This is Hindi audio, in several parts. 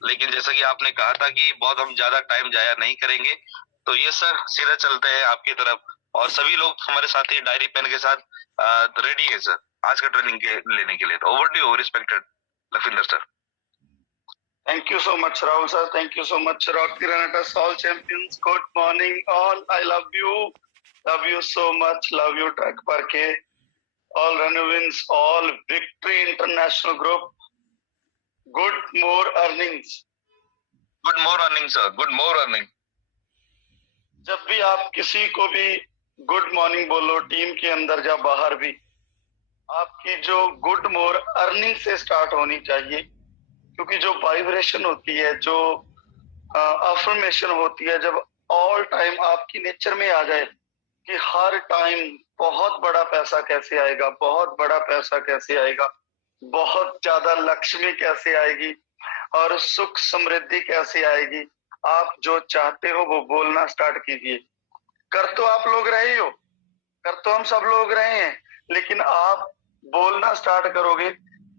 लेकिन जैसा कि आपने कहा था कि बहुत हम ज्यादा टाइम जाया नहीं करेंगे, तो ये सर सीधा चलते हैं आपकी तरफ। और सभी लोग हमारे साथी डायरी पेन के साथ रेडी है सर आज का ट्रेनिंग के लेने के लिए। तो over to you respected Lakhwinder sir. Thank you so much, Rahul sir. Thank you so much, Rock Granatas, all champions. Good morning, all. I love you. Love you so much. Love you, Track Parke. All Runawins, all Victory International Group. Good more earnings. Good more earning sir, good more earning. जब भी आप किसी को भी गुड मॉर्निंग बोलो, टीम के अंदर या बाहर भी, आपकी जो गुड मोर अर्निंग से स्टार्ट होनी चाहिए, क्योंकि जो वाइब्रेशन होती है, जो अफर्मेशन होती है, जब ऑल टाइम आपकी नेचर में आ जाए कि हर टाइम बहुत बड़ा पैसा कैसे आएगा, बहुत बड़ा पैसा कैसे आएगा, बहुत ज्यादा लक्ष्मी कैसे आएगी और सुख समृद्धि कैसे आएगी, आप जो चाहते हो वो बोलना स्टार्ट कीजिए। कर तो आप लोग रहे हो, कर तो हम सब लोग रहे हैं, लेकिन आप बोलना स्टार्ट करोगे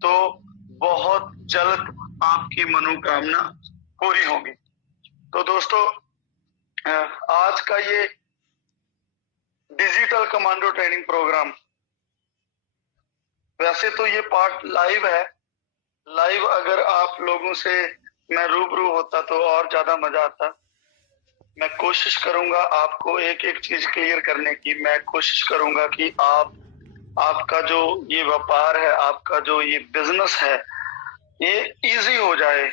तो बहुत जल्द आपकी मनोकामना पूरी होगी। तो दोस्तों, आज का ये डिजिटल कमांडो ट्रेनिंग प्रोग्राम, वैसे तो ये पार्ट लाइव है। लाइव अगर आप लोगों से मैं रूबरू होता तो और ज्यादा मजा आता। मैं कोशिश करूंगा आपको एक एक चीज क्लियर करने की। मैं कोशिश करूंगा कि आपका जो ये व्यापार है, आपका जो ये बिजनेस है, ये इजी हो जाए,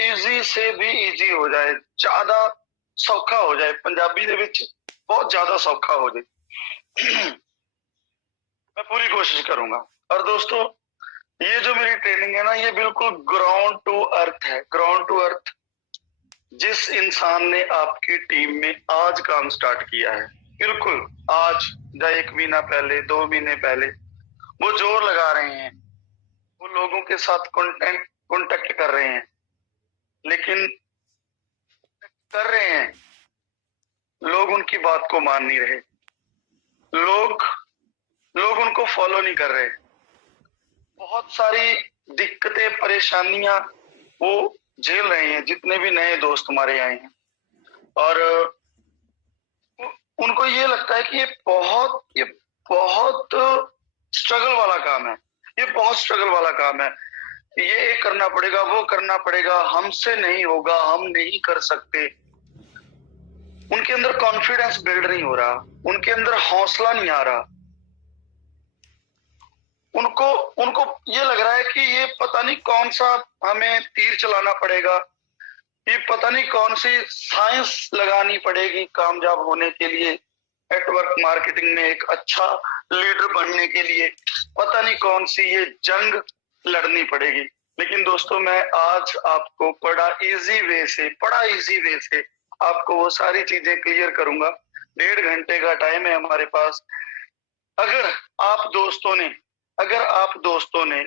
इजी से भी इजी हो जाए, ज्यादा सौखा हो जाए, पंजाबी दे विच बहुत ज्यादा सौखा हो जाए। मैं पूरी कोशिश करूंगा। और दोस्तों, ये जो मेरी ट्रेनिंग है ना, ये बिल्कुल ग्राउंड टू अर्थ है, ग्राउंड टू अर्थ। जिस इंसान ने आपकी टीम में आज काम स्टार्ट किया है, बिल्कुल आज या 1 महीना पहले, 2 महीने पहले, वो जोर लगा रहे हैं, वो लोगों के साथ कॉन्टेक्ट कर रहे हैं, लेकिन कर रहे हैं, लोग उनकी बात को मान नहीं रहे, लोग उनको फॉलो नहीं कर रहे। बहुत सारी दिक्कतें, परेशानियां वो झेल रहे हैं, जितने भी नए दोस्त हमारे आए हैं। और उनको ये लगता है कि ये बहुत स्ट्रगल वाला काम है, ये बहुत स्ट्रगल वाला काम है, ये करना पड़ेगा, वो करना पड़ेगा, हमसे नहीं होगा, हम नहीं कर सकते। उनके अंदर कॉन्फिडेंस बिल्ड नहीं हो रहा, उनके अंदर हौसला नहीं आ रहा। उनको ये लग रहा है कि ये पता नहीं कौन सा हमें तीर चलाना पड़ेगा, ये पता नहीं कौन सी साइंस लगानी पड़ेगी कामयाब होने के लिए, नेटवर्क मार्केटिंग में एक अच्छा लीडर बनने के लिए, पता नहीं कौन सी ये जंग लड़नी पड़ेगी। लेकिन दोस्तों, मैं आज आपको बड़ा इजी वे से आपको वो सारी चीजें क्लियर करूंगा। 1.5 घंटे का टाइम है हमारे पास। अगर आप दोस्तों ने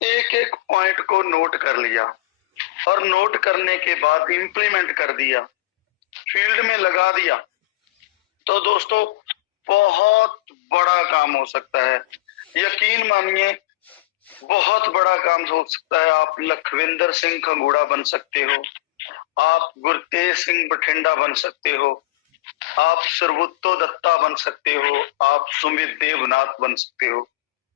एक एक पॉइंट को नोट कर लिया और नोट करने के बाद इंप्लीमेंट कर दिया, फील्ड में लगा दिया, तो दोस्तों बहुत बड़ा काम हो सकता है। यकीन मानिए, बहुत बड़ा काम हो सकता है। आप लखविंदर सिंह खंगूड़ा बन सकते हो, आप गुरतेज सिंह बठिंडा बन सकते हो, आप सर्वुत्तो दत्ता बन सकते हो, आप सुमित देवनाथ बन सकते हो,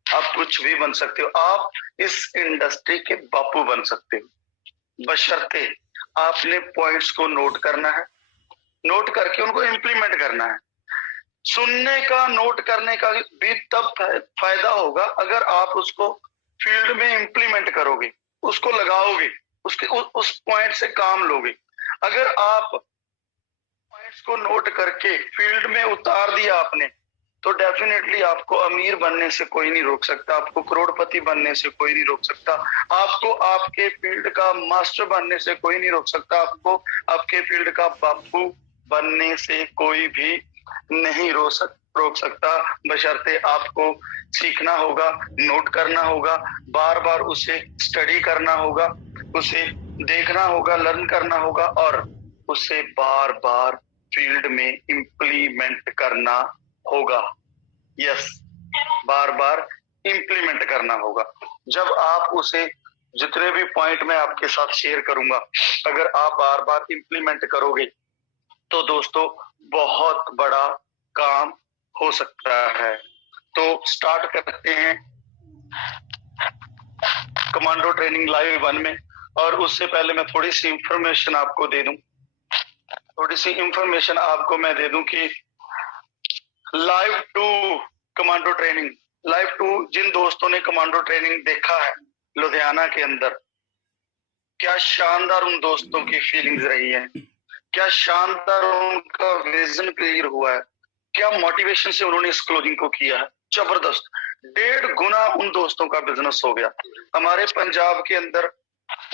आप कुछ भी बन सकते हो। आप इस इंडस्ट्री के बापू बन सकते हो, बशर्ते आपने पॉइंट्स को नोट करना है, नोट करके उनको इंप्लीमेंट करना है। सुनने का, नोट करने का भी तब फायदा होगा अगर आप उसको फील्ड में इंप्लीमेंट करोगे, उसको लगाओगे, उस पॉइंट से काम लोगे। अगर आप पॉइंट्स को नोट करके फील्ड में उतार दिया आपने, तो डेफिनेटली आपको अमीर बनने से कोई नहीं रोक सकता, आपको करोड़पति बनने से कोई नहीं रोक सकता, आपको आपके फील्ड का मास्टर बनने से कोई नहीं रोक सकता, आपको आपके फील्ड का बापू बनने से कोई भी नहीं रोक सकता। बशर्ते आपको सीखना होगा, नोट करना होगा, बार बार उसे स्टडी करना होगा, उसे देखना होगा, लर्न करना होगा और उसे बार बार फील्ड में इंप्लीमेंट करना होगा। यस, बार बार इंप्लीमेंट करना होगा। जब आप उसे जितने भी पॉइंट मैं आपके साथ शेयर करूंगा, अगर आप बार बार इम्प्लीमेंट करोगे तो दोस्तों बहुत बड़ा काम हो सकता है। तो स्टार्ट करते हैं कमांडो ट्रेनिंग लाइव 1 में। और उससे पहले मैं थोड़ी सी इंफॉर्मेशन आपको दे दूं, मैं दे दूं कि लाइव 2 कमांडो ट्रेनिंग, लाइव 2 जिन दोस्तों ने कमांडो ट्रेनिंग देखा है लुधियाना के अंदर, क्या शानदार उन दोस्तों की फीलिंग्स रही है, क्या शानदार उनका विजन क्लियर हुआ है, क्या मोटिवेशन से उन्होंने इस क्लोजिंग को किया है, जबरदस्त। 1.5 गुना उन दोस्तों का बिजनेस हो गया। हमारे पंजाब के अंदर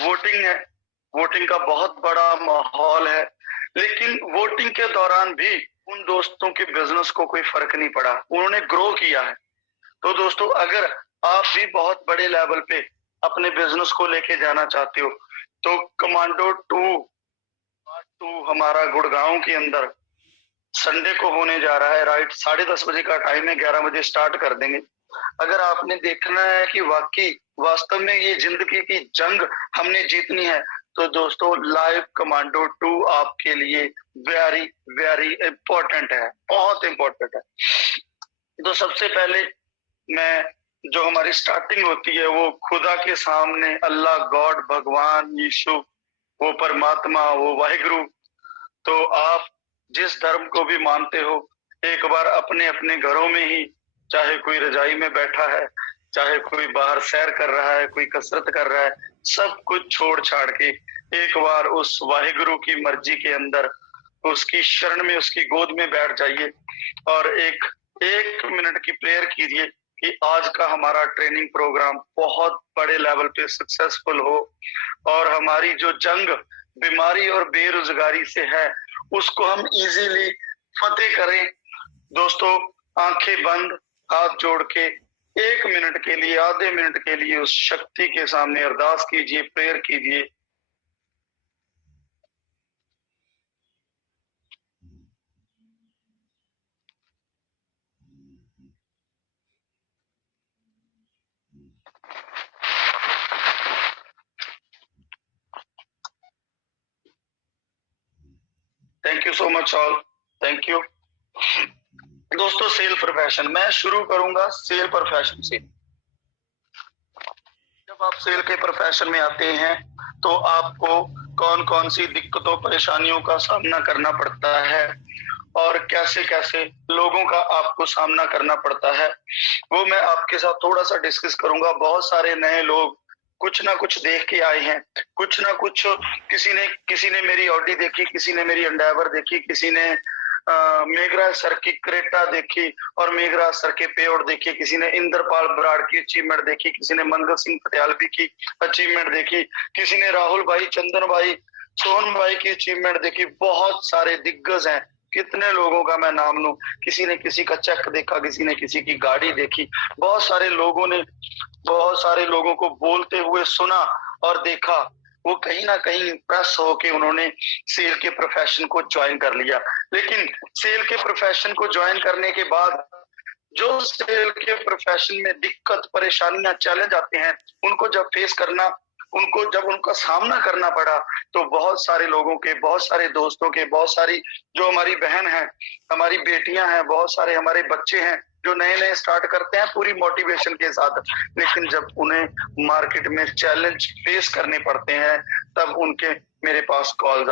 वोटिंग है, वोटिंग का बहुत बड़ा माहौल है, लेकिन वोटिंग के दौरान भी उन दोस्तों के बिजनेस को कोई फर्क नहीं पड़ा, उन्होंने ग्रो किया है। तो दोस्तों अगर आप भी बहुत बड़े लेवल पे अपने बिजनेस को लेके जाना चाहते हो तो कमांडो 2 हमारा गुड़गांव के अंदर संडे को होने जा रहा है। राइट 10:30 बजे का टाइम है, 11 बजे स्टार्ट कर देंगे। अगर आपने देखना है कि वास्तव में ये जिंदगी की जंग हमने जीतनी है तो दोस्तों लाइव कमांडो 2 आपके लिए वेरी वेरी इंपॉर्टेंट है, बहुत इंपॉर्टेंट है। तो सबसे पहले मैं जो हमारी स्टार्टिंग होती है वो खुदा के सामने, अल्लाह, गॉड, भगवान, यीशु, वो परमात्मा, वो वाहिगुरु, तो आप जिस धर्म को भी मानते हो एक बार अपने अपने घरों में ही, चाहे कोई रजाई में बैठा है, चाहे कोई बाहर सैर कर रहा है, कोई कसरत कर रहा है, सब कुछ छोड़ छाड़ के एक बार उस वाहिगुरु की मर्जी के अंदर उसकी शरण में, उसकी गोद में बैठ जाइए और एक मिनट की प्रेयर कीजिए कि आज का हमारा ट्रेनिंग प्रोग्राम बहुत बड़े लेवल पे सक्सेसफुल हो और हमारी जो जंग बीमारी और बेरोजगारी से है उसको हम इजीली फतेह करें। दोस्तों आंखें बंद, हाथ जोड़ के 1 मिनट के लिए, आधे मिनट के लिए उस शक्ति के सामने अरदास कीजिए, प्रेयर कीजिए। Thank you so much all, thank you. दोस्तों सेल प्रोफेशन, मैं शुरू करूंगा सेल प्रोफेशन से। जब आप सेल के प्रोफेशन में आते हैं तो आपको कौन कौन सी दिक्कतों परेशानियों का सामना करना पड़ता है और कैसे कैसे लोगों का आपको सामना करना पड़ता है वो मैं आपके साथ थोड़ा सा डिस्कस करूंगा। बहुत सारे नए लोग कुछ ना कुछ देख के आए हैं, कुछ ना कुछ, किसी ने मेरी ऑडी देखी, किसी ने मेरी एंडेवर देखी, किसी ने मेघराज सर की क्रेटा देखी और मेघराज सर के पेड़ देखे, किसी ने इंद्रपाल बराड़ की अचीवमेंट देखी, किसी ने मंगल सिंह पटियालवी की अचीवमेंट देखी, किसी ने राहुल भाई, चंदन भाई, सोहन भाई की अचीवमेंट देखी। बहुत सारे दिग्गज हैं, कितने लोगों का मैं नाम लूं, किसी ने किसी का चेक देखा, किसी ने किसी की गाड़ी देखी। बहुत सारे लोगों को बोलते हुए सुना और देखा, वो कहीं ना कहीं इंप्रेस होके उन्होंने सेल के प्रोफेशन को ज्वाइन कर लिया। लेकिन सेल के प्रोफेशन को ज्वाइन करने के बाद जो सेल के प्रोफेशन में दिक्कत, परेशानियां, चैलेंज आते हैं, उनको जब उनका सामना करना पड़ा तो बहुत सारे लोगों के, बहुत सारे दोस्तों के, बहुत सारी जो हमारी बहन है, हमारी बेटियां हैं, बहुत सारे हमारे बच्चे हैं जो नए नए स्टार्ट करते हैं पूरी मोटिवेशन के साथ, लेकिन जब उन्हें मार्केट में चैलेंज फेस करने पड़ते हैं तब मेरे पास कॉल्स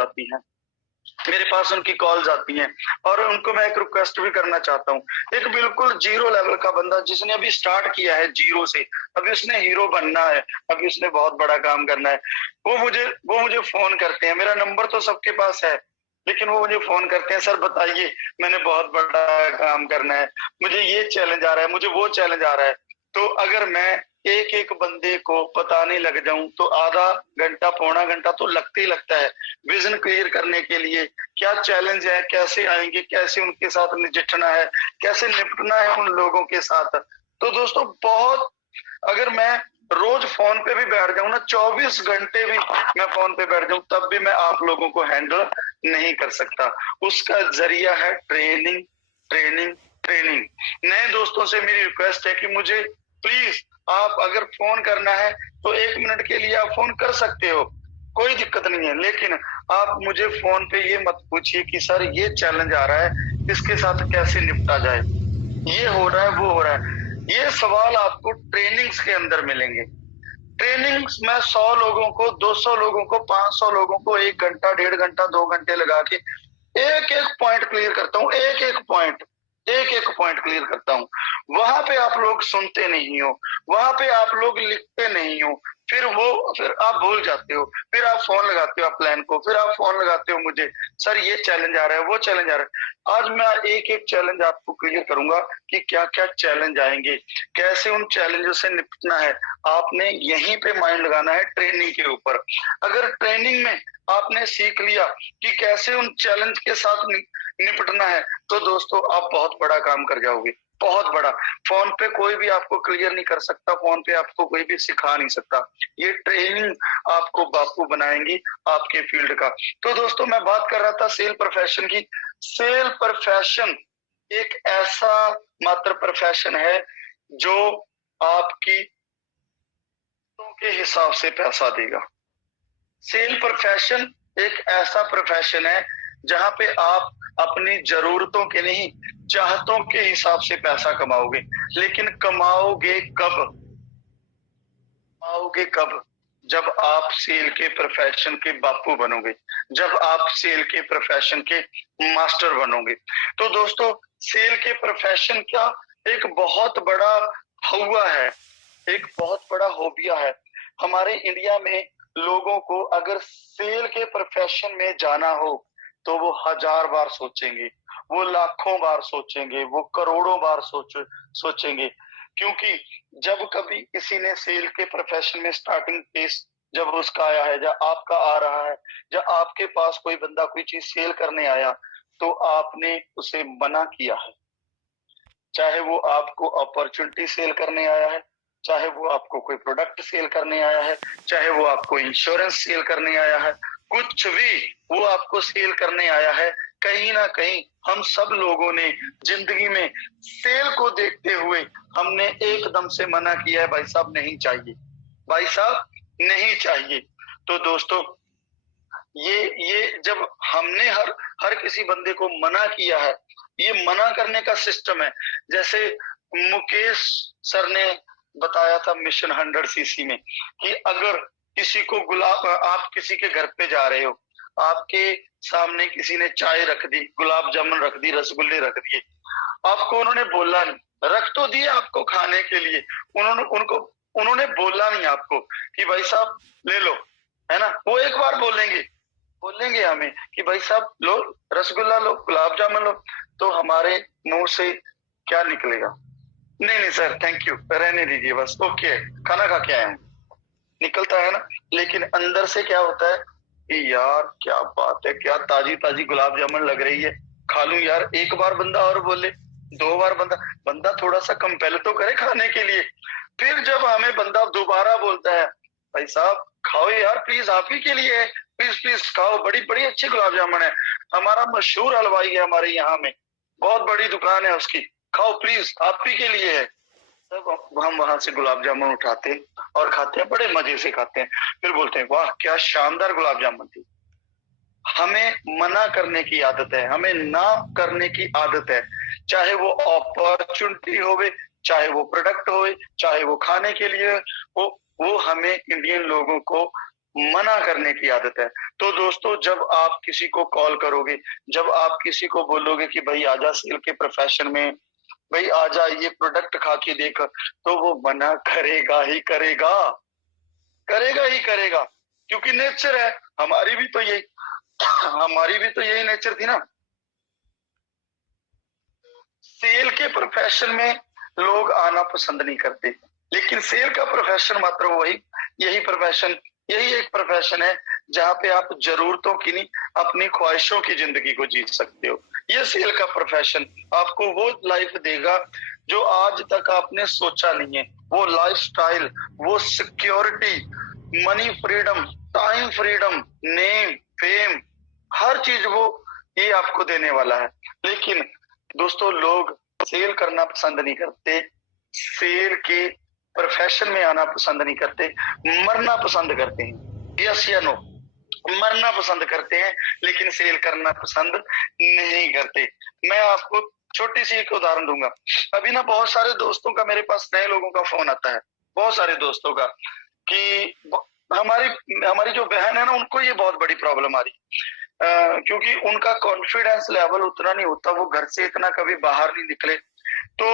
आती हैं, और उनको मैं एक रिक्वेस्ट भी करना चाहता हूँ। एक बिल्कुल जीरो लेवल का बंदा जिसने अभी स्टार्ट किया है जीरो से, अभी उसने हीरो बनना है, अभी उसने बहुत बड़ा काम करना है, वो मुझे फोन करते हैं। मेरा नंबर तो सबके पास है लेकिन वो मुझे फोन करते हैं, सर बताइए मैंने बहुत बड़ा काम करना है, मुझे ये चैलेंज आ रहा है, मुझे वो चैलेंज आ रहा है। तो अगर मैं एक एक बंदे को बताने लग जाऊं तो आधा घंटा, पौना घंटा तो लगता ही लगता है विजन क्लियर करने के लिए। क्या चैलेंज है, कैसे आएंगे, कैसे उनके साथ निपटना है, कैसे निपटना है उन लोगों के साथ। तो दोस्तों बहुत, अगर मैं रोज फोन पे भी बैठ जाऊं ना, 24 घंटे भी मैं फोन पे बैठ जाऊं, तब भी मैं आप लोगों को हैंडल नहीं कर सकता। उसका जरिया है ट्रेनिंग, ट्रेनिंग, ट्रेनिंग। नए दोस्तों से मेरी रिक्वेस्ट है कि मुझे प्लीज आप अगर फोन करना है तो 1 मिनट के लिए आप फोन कर सकते हो, कोई दिक्कत नहीं है। लेकिन आप मुझे फोन पे ये मत पूछिए कि सर ये चैलेंज आ रहा है, इसके साथ कैसे निपटा जाए, ये हो रहा है, वो हो रहा है। ये सवाल आपको ट्रेनिंग्स के अंदर मिलेंगे। ट्रेनिंग्स में 100 लोगों को, 200 लोगों को, 500 लोगों को 1 घंटा, 1.5 घंटा, 2 घंटे लगा के एक एक पॉइंट क्लियर करता हूँ, एक एक पॉइंट क्लियर करता हूँ। वहां पे आप लोग सुनते नहीं हो, वहां पे आप लोग लिखते नहीं हो, फिर आप भूल जाते हो, फिर आप फोन लगाते हो प्लान को, फिर आप फोन लगाते हो मुझे, सर ये चैलेंज आ रहा है, वो चैलेंज आ रहा है। आज मैं एक एक चैलेंज आपको क्लियर करूंगा कि क्या क्या चैलेंज आएंगे, कैसे उन चैलेंजों से निपटना है। आपने यहीं पे माइंड लगाना है, ट्रेनिंग के ऊपर। अगर ट्रेनिंग में आपने सीख लिया कि कैसे उन चैलेंज के साथ निपटना है, तो दोस्तों आप बहुत बड़ा काम कर जाओगे, बहुत बड़ा। फोन पे कोई भी आपको क्लियर नहीं कर सकता, फोन पे आपको कोई भी सिखा नहीं सकता। ये ट्रेनिंग आपको बापू बनाएंगी आपके फील्ड का। तो दोस्तों मैं बात कर रहा था सेल प्रोफेशन की। सेल प्रोफेशन एक ऐसा मात्र प्रोफेशन है जो आपकी के हिसाब से पैसा देगा। सेल प्रोफेशन एक ऐसा प्रोफेशन है जहां पे आप अपनी जरूरतों के नहीं, चाहतों के हिसाब से पैसा कमाओगे। लेकिन कमाओगे कब? कमाओगे कब? जब आप सेल के प्रोफेशन के बापू बनोगे, जब आप सेल के प्रोफेशन के मास्टर बनोगे। तो दोस्तों सेल के प्रोफेशन का एक बहुत बड़ा हवा है, एक बहुत बड़ा होबिया है। हमारे इंडिया में लोगों को अगर सेल के प्रोफेशन में जाना हो तो वो 1000 बार सोचेंगे, वो लाखों बार सोचेंगे, वो करोड़ों बार सोचेंगे। क्योंकि जब कभी किसी ने सेल के प्रोफेशन में स्टार्टिंग फेस जब उसका आया है, जब आपका आ रहा है, जब आपके पास कोई बंदा कोई चीज सेल करने आया, तो आपने उसे मना किया है। चाहे वो आपको अपॉर्चुनिटी सेल करने आया है, चाहे वो आपको कोई प्रोडक्ट सेल करने आया है, चाहे वो आपको इंश्योरेंस सेल करने आया है, कुछ भी वो आपको सेल करने आया है, कहीं ना कहीं हम सब लोगों ने जिंदगी में सेल को देखते हुए हमने एकदम से मना किया है, भाई साहब नहीं चाहिए, भाई साहब नहीं चाहिए। तो दोस्तों ये जब हमने हर किसी बंदे को मना किया है, ये मना करने का सिस्टम है। जैसे मुकेश सर ने बताया था मिशन 100 सीसी में कि अगर किसी को आप किसी के घर पे जा रहे हो, आपके सामने किसी ने चाय रख दी, गुलाब जामुन रख दी, रसगुल्ले रख दिए, आपको उन्होंने बोला नहीं, रख तो दिए आपको खाने के लिए, उन्होंने बोला नहीं आपको कि भाई साहब ले लो, है ना। वो एक बार बोलेंगे हमें कि भाई साहब लो रसगुल्ला, लो गुलाब जामुन लो, तो हमारे मुंह से क्या निकलेगा? नहीं सर थैंक यू, रहने दीजिए बस, ओके खाना खा के आए हैं, निकलता है ना। लेकिन अंदर से क्या होता है कि यार क्या बात है, क्या ताजी ताजी गुलाब जामुन लग रही है, खा लूं यार। एक बार बंदा और बोले, 2 बार बंदा थोड़ा सा कंपेल तो करे खाने के लिए। फिर जब हमें बंदा दोबारा बोलता है भाई साहब खाओ यार प्लीज, आप ही के लिए है, प्लीज खाओ, बड़ी बड़ी अच्छी गुलाब जामुन है, हमारा मशहूर हलवाई है हमारे यहाँ में, बहुत बड़ी दुकान है उसकी, खाओ प्लीज आप ही के लिए है। तब हम वहां से गुलाब जामुन उठाते और खाते हैं, बड़े मजे से खाते हैं, फिर बोलते हैं वाह क्या शानदार गुलाब जामुन थी। हमें मना करने की आदत है, हमें ना करने की आदत है, चाहे वो अपॉर्चुनिटी होवे, चाहे वो प्रोडक्ट होवे, चाहे वो खाने के लिए हो, वो हमें इंडियन लोगों को मना करने की आदत है। तो दोस्तों जब आप किसी को कॉल करोगे, जब आप किसी को बोलोगे कि भाई आजा सेल के प्रोफेशन में, भाई आजा ये प्रोडक्ट खा के देख, तो वो मना करेगा ही करेगा, क्योंकि नेचर है, हमारी भी तो यही नेचर थी ना। सेल के प्रोफेशन में लोग आना पसंद नहीं करते, लेकिन सेल का प्रोफेशन मात्र यही एक प्रोफेशन है जहाँ पे आप जरूरतों की नहीं, अपनी ख्वाहिशों की जिंदगी को जी सकते हो। ये सेल का प्रोफेशन आपको वो लाइफ देगा जो आज तक आपने सोचा नहीं है, वो लाइफस्टाइल, वो security, money freedom, time freedom, name fame, हर चीज वो ये आपको देने वाला है। लेकिन दोस्तों लोग सेल करना पसंद नहीं करते, सेल के प्रोफेशन में आना पसंद नहीं करते, मरना पसंद करते हैं। यस या नो? मरना पसंद करते हैं लेकिन सेल करना पसंद नहीं करते। मैं आपको छोटी सी एक उदाहरण दूंगा। अभी ना बहुत सारे दोस्तों का मेरे पास नए लोगों का फोन आता है, बहुत सारे दोस्तों का, कि हमारी हमारी जो बहन है ना, उनको ये बहुत बड़ी प्रॉब्लम आ रही क्योंकि उनका कॉन्फिडेंस लेवल उतना नहीं होता, वो घर से इतना कभी बाहर नहीं निकले। तो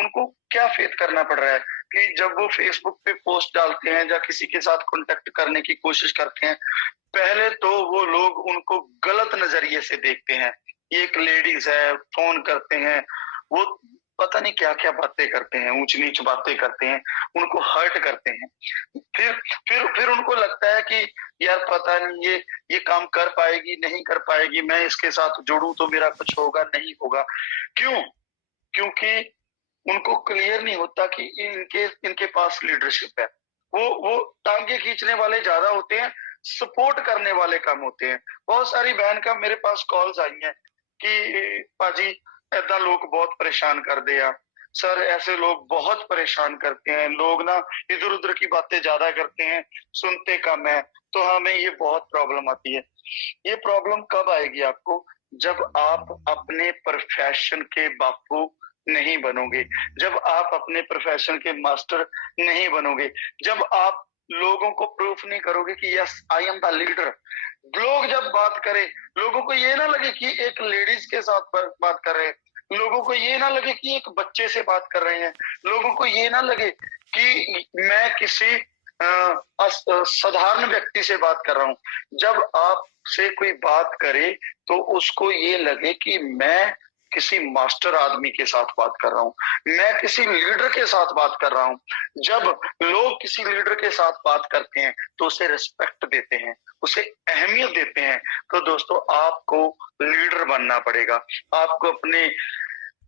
उनको क्या फेस करना पड़ रहा है कि जब वो फेसबुक पे पोस्ट डालते हैं या किसी के साथ कांटेक्ट करने की कोशिश करते हैं, पहले तो वो लोग उनको गलत नजरिए से देखते हैं। ये एक लेडीज है, फोन करते हैं, वो पता नहीं क्या क्या बातें करते हैं, ऊंच नीच बातें करते हैं, उनको हर्ट करते हैं। फिर उनको लगता है कि यार पता नहीं ये काम कर पाएगी नहीं कर पाएगी, मैं इसके साथ जुड़ूं तो मेरा कुछ होगा नहीं होगा। क्यों? क्योंकि उनको क्लियर नहीं होता कि इनके पास लीडरशिप है। वो टांगे खींचने वाले ज्यादा होते हैं, सपोर्ट करने वाले कम होते हैं। बहुत सारी बहन का मेरे पास कॉल्स आई हैं कि पाजी ऐसा लोग बहुत परेशान कर दे यार, सर ऐसे लोग बहुत परेशान करते हैं, लोग ना इधर उधर की बातें ज्यादा करते हैं, सुनते कम है, तो हमें ये बहुत प्रॉब्लम आती है। ये प्रॉब्लम कब आएगी आपको? जब आप अपने प्रोफेशन के बापू नहीं बनोगे, जब आप अपने प्रोफेशन के मास्टर नहीं बनोगे, जब आप लोगों को प्रूफ नहीं करोगे कि yes I am the leader. लोग जब बात करें, लोगों को ये ना लगे कि एक लेडीज के साथ बात कर रहे हैं, लोगों को ये ना लगे कि एक बच्चे से बात कर रहे हैं, लोगों को ये ना लगे कि मैं किसी साधारण व्यक्ति से बात कर रहा हूं। जब आपसे कोई बात करे तो उसको ये लगे कि मैं किसी मास्टर आदमी के साथ बात कर रहा हूँ, मैं किसी लीडर के साथ बात कर रहा हूँ। जब लोग किसी लीडर के साथ बात करते हैं तो उसे रिस्पेक्ट देते हैं, उसे अहमियत देते हैं। तो दोस्तों आपको लीडर बनना पड़ेगा, आपको अपने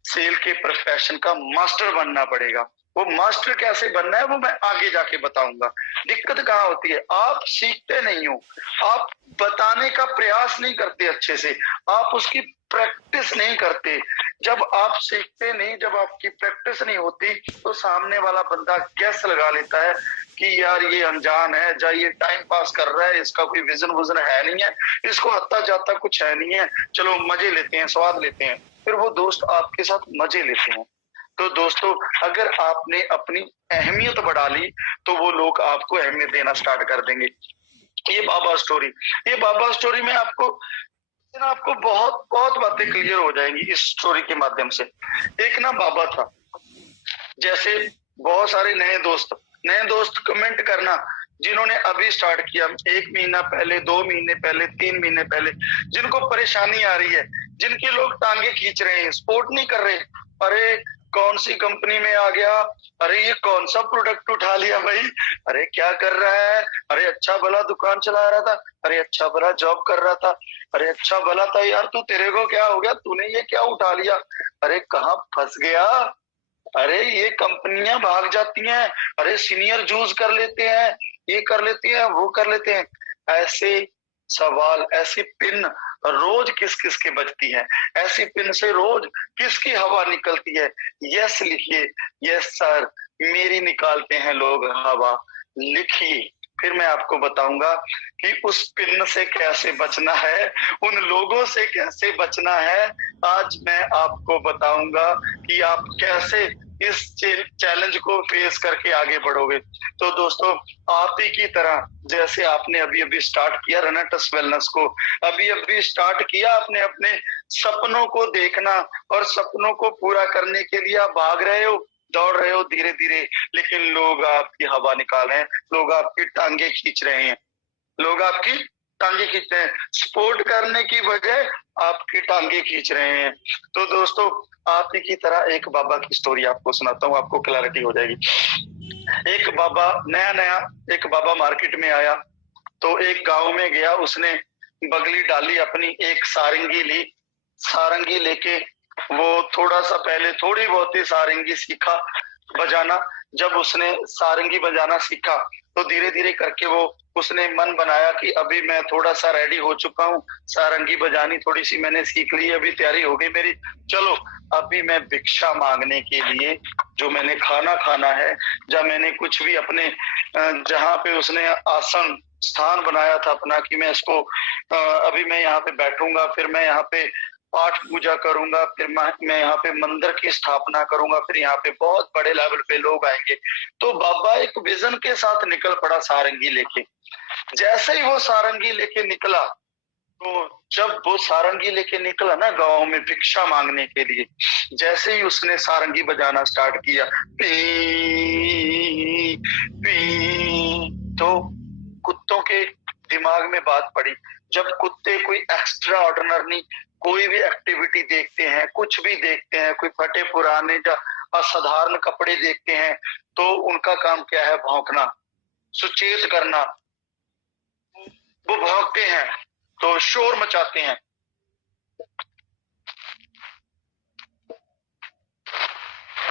सेल के प्रोफेशन का मास्टर बनना पड़ेगा। वो मास्टर कैसे बनना है वो मैं आगे जाके बताऊंगा। दिक्कत कहाँ होती है? आप सीखते नहीं हो, आप बताने का प्रयास नहीं करते अच्छे से, आप उसकी प्रैक्टिस नहीं करते। जब आप सीखते नहीं, जब आपकी प्रैक्टिस नहीं होती, तो सामने वाला बंदा गैस लगा लेता है कि यार ये अनजान है, या ये टाइम पास कर रहा है, इसका कोई विजन वजन है नहीं है, इसको हत्ता जाता कुछ है नहीं है, चलो मजे लेते हैं, स्वाद लेते हैं। फिर वो दोस्त आपके साथ मजे लेते हैं। तो दोस्तों अगर आपने अपनी अहमियत बढ़ा ली तो वो लोग आपको अहमियत देना स्टार्ट कर देंगे। ये बाबा स्टोरी में आपको बहुत बहुत बातें क्लियर हो जाएंगी इस स्टोरी के माध्यम से। एक ना बाबा था, जैसे बहुत सारे नए दोस्त कमेंट करना जिन्होंने अभी स्टार्ट किया, 1 महीना पहले, 2 महीने पहले, 3 महीने पहले, जिनको परेशानी आ रही है, जिनके लोग टांगे खींच रहे हैं, सपोर्ट नहीं कर रहे, अरे कौन सी कंपनी में आ गया, अरे ये कौन सा प्रोडक्ट उठा लिया भाई, अरे क्या कर रहा है, अरे अच्छा भला दुकान चला रहा था, अरे अच्छा भला जॉब कर रहा था, अरे अच्छा भला था यार, तू तेरे को क्या हो गया, तूने ये क्या उठा लिया, अरे कहाँ फंस गया, अरे ये कंपनियां भाग जाती हैं, अरे सीनियर जूस कर लेते हैं, ये कर लेते हैं, वो कर लेते हैं। ऐसे सवाल, ऐसी पिन रोज किस किस के बजती है, ऐसी पिन से रोज किसकी हवा निकलती है? यस लिखिए, यस सर मेरी निकालते हैं लोग हवा, लिखिए, फिर मैं आपको बताऊंगा कि उस पिन से कैसे बचना है, उन लोगों से कैसे बचना है। आज मैं आपको बताऊंगा कि आप कैसे इस चैलेंज को फेस करके आगे बढ़ोगे। तो दोस्तों आप ही की तरह जैसे आपने अभी स्टार्ट किया रनटस वेलनेस को, अभी स्टार्ट किया आपने अपने सपनों को देखना, और सपनों को पूरा करने के लिए आप भाग रहे हो, दौड़ रहे हो धीरे धीरे, लेकिन लोग आपकी हवा निकाल रहे हैं, लोग आपकी टांगे खींच रहे हैं, लोग आपकी टांगे खींच रहे हैं, सपोर्ट करने की बजाय आपकी टांगे खींच रहे हैं। तो दोस्तों आप ही की तरह एक बाबा की स्टोरी आपको सुनाता हूँ, आपको क्लैरिटी हो जाएगी। एक बाबा नया एक बाबा मार्केट में आया, तो एक गांव में गया, उसने बगली डाली अपनी, एक सारंगी ली, सारंगी लेके वो थोड़ा सा पहले थोड़ी बहुत ही सारंगी सीखा बजाना। जब उसने सारंगी बजाना सीखा तो धीरे धीरे करके वो उसने मन बनाया कि अभी मैं थोड़ा सा रेडी हो चुका हूँ, सारंगी बजानी थोड़ी सी मैंने सीख ली, अभी तैयारी हो गई मेरी, चलो अभी मैं भिक्षा मांगने के लिए जो मैंने खाना खाना है, जब मैंने कुछ भी अपने जहाँ पे उसने आसन स्थान बनाया था अपना कि मैं इसको अभी मैं यहाँ पे बैठूंगा, फिर मैं यहाँ पे पाठ पूजा करूंगा, फिर मैं यहाँ पे मंदिर की स्थापना करूंगा, फिर यहाँ पे बहुत बड़े लेवल पे लोग आएंगे। तो बाबा एक विजन के साथ निकल पड़ा सारंगी लेके। जैसे ही वो सारंगी लेके निकला, तो जब वो सारंगी लेके निकला ना गांव में भिक्षा मांगने के लिए, जैसे ही उसने सारंगी बजाना स्टार्ट किया, पी पी, तो कुत्तों के दिमाग में बात पड़ी। जब कुत्ते कोई एक्स्ट्रा ऑर्डिनरी कोई भी एक्टिविटी देखते हैं, कुछ भी देखते हैं, कोई फटे पुराने या असाधारण कपड़े देखते हैं, तो उनका काम क्या है? भौंकना, सुचेत करना। वो भौंकते हैं तो शोर मचाते हैं।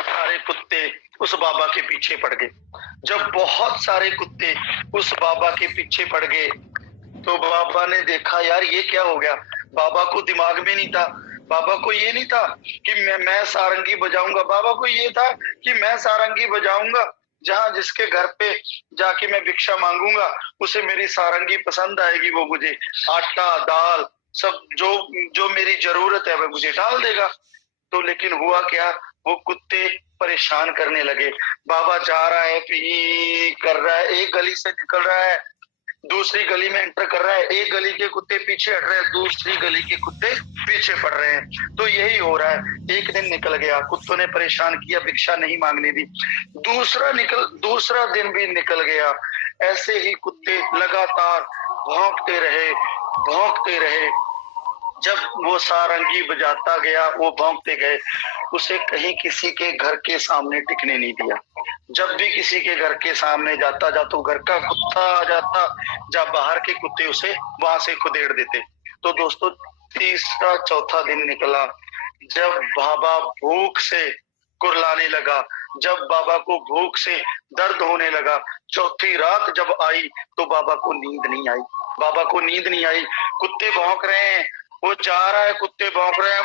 सारे कुत्ते उस बाबा के पीछे पड़ गए। जब बहुत सारे कुत्ते उस बाबा के पीछे पड़ गए, तो बाबा ने देखा यार ये क्या हो गया। बाबा को दिमाग में नहीं था, बाबा को ये नहीं था कि मैं सारंगी बजाऊंगा। बाबा को ये था कि मैं सारंगी बजाऊंगा, जहां जिसके घर पे जाके मैं भिक्षा मांगूंगा उसे मेरी सारंगी पसंद आएगी, वो मुझे आटा दाल सब जो जो मेरी जरूरत है वह मुझे डाल देगा। तो लेकिन हुआ क्या, वो कुत्ते परेशान करने लगे। बाबा जा रहा है, पी कर रहा है, एक गली से निकल रहा है, दूसरी गली में एंटर कर रहा है, एक गली के कुत्ते पीछे हट रहे हैं, दूसरी गली के कुत्ते पीछे पड़ रहे हैं। तो यही हो रहा है। एक दिन निकल गया, कुत्तों ने परेशान किया, भिक्षा नहीं मांगने दी। दूसरा दिन भी निकल गया, ऐसे ही कुत्ते लगातार भौंकते रहे। जब वो सारंगी बजाता गया, वो भौंकते गए, उसे कहीं किसी के घर के सामने टिकने नहीं दिया। जब भी किसी के घर के सामने जाता तो घर का कुत्ता आ जाता, जब बाहर के कुत्ते उसे वहां से खुदेड़ देते। तो दोस्तों तीसरा चौथा दिन निकला, जब बाबा भूख से कुरलाने लगा, जब बाबा को भूख से दर्द होने लगा, चौथी रात जब आई तो बाबा को नींद नहीं आई। कुत्ते भौंक रहे हैं, वो जा रहा है, कुत्ते भौंक रहे हैं,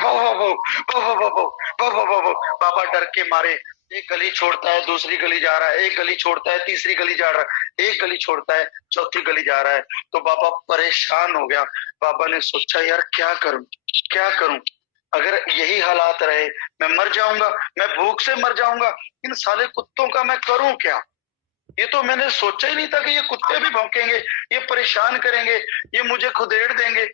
बाबा डर के मारे एक गली छोड़ता है, दूसरी गली जा रहा है, एक गली छोड़ता है, तीसरी गली जा रहा है, एक गली छोड़ता है, चौथी गली जा रहा है। तो बाबा परेशान हो गया। बाबा ने सोचा यार क्या करूं, अगर यही हालात रहे मैं मर जाऊंगा, मैं भूख से मर जाऊंगा, इन साले कुत्तों का मैं करूं क्या। ये तो मैंने सोचा ही नहीं था कि ये कुत्ते भी भौंकेंगे, ये परेशान करेंगे, ये मुझे खुदेड़ देंगे।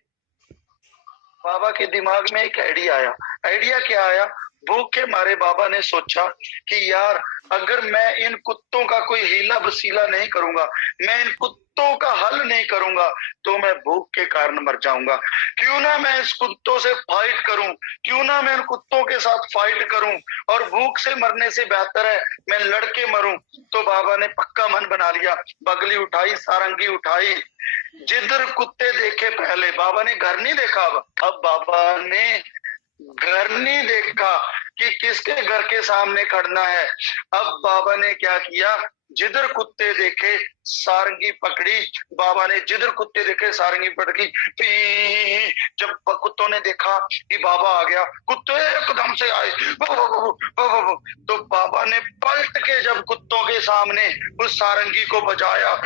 बाबा के दिमाग में एक आइडिया क्या आया, भूख के मारे बाबा ने सोचा कि यार अगर मैं इन कुत्तों का कोई हीला वसीला नहीं करूंगा, मैं इन कुत्तों का हल नहीं करूंगा, तो मैं भूख के कारण मर जाऊंगा। क्यों ना मैं इस कुत्तों से फाइट करूं, क्यों ना मैं इन कुत्तों के साथ फाइट करूं, और भूख से मरने से बेहतर है मैं लड़के मरूं। तो बाबा ने पक्का मन बना लिया, बगली उठाई, सारंगी उठाई, जिधर कुत्ते देखे, पहले बाबा ने घर नहीं देखा, अब बाबा ने घर नहीं देखा कि किसके घर के सामने खड़ना है। अब बाबा ने क्या किया, जिधर कुत्ते देखे सारंगी पकड़ी, बाबा ने जिधर कुत्ते देखे सारंगी पकड़ी। जब कुत्तों ने देखा कि बाबा आ गया, कुत्ते एकदम से आए, तो बाबा ने पलट के जब कुत्तों के सामने उस सारंगी को बजाया,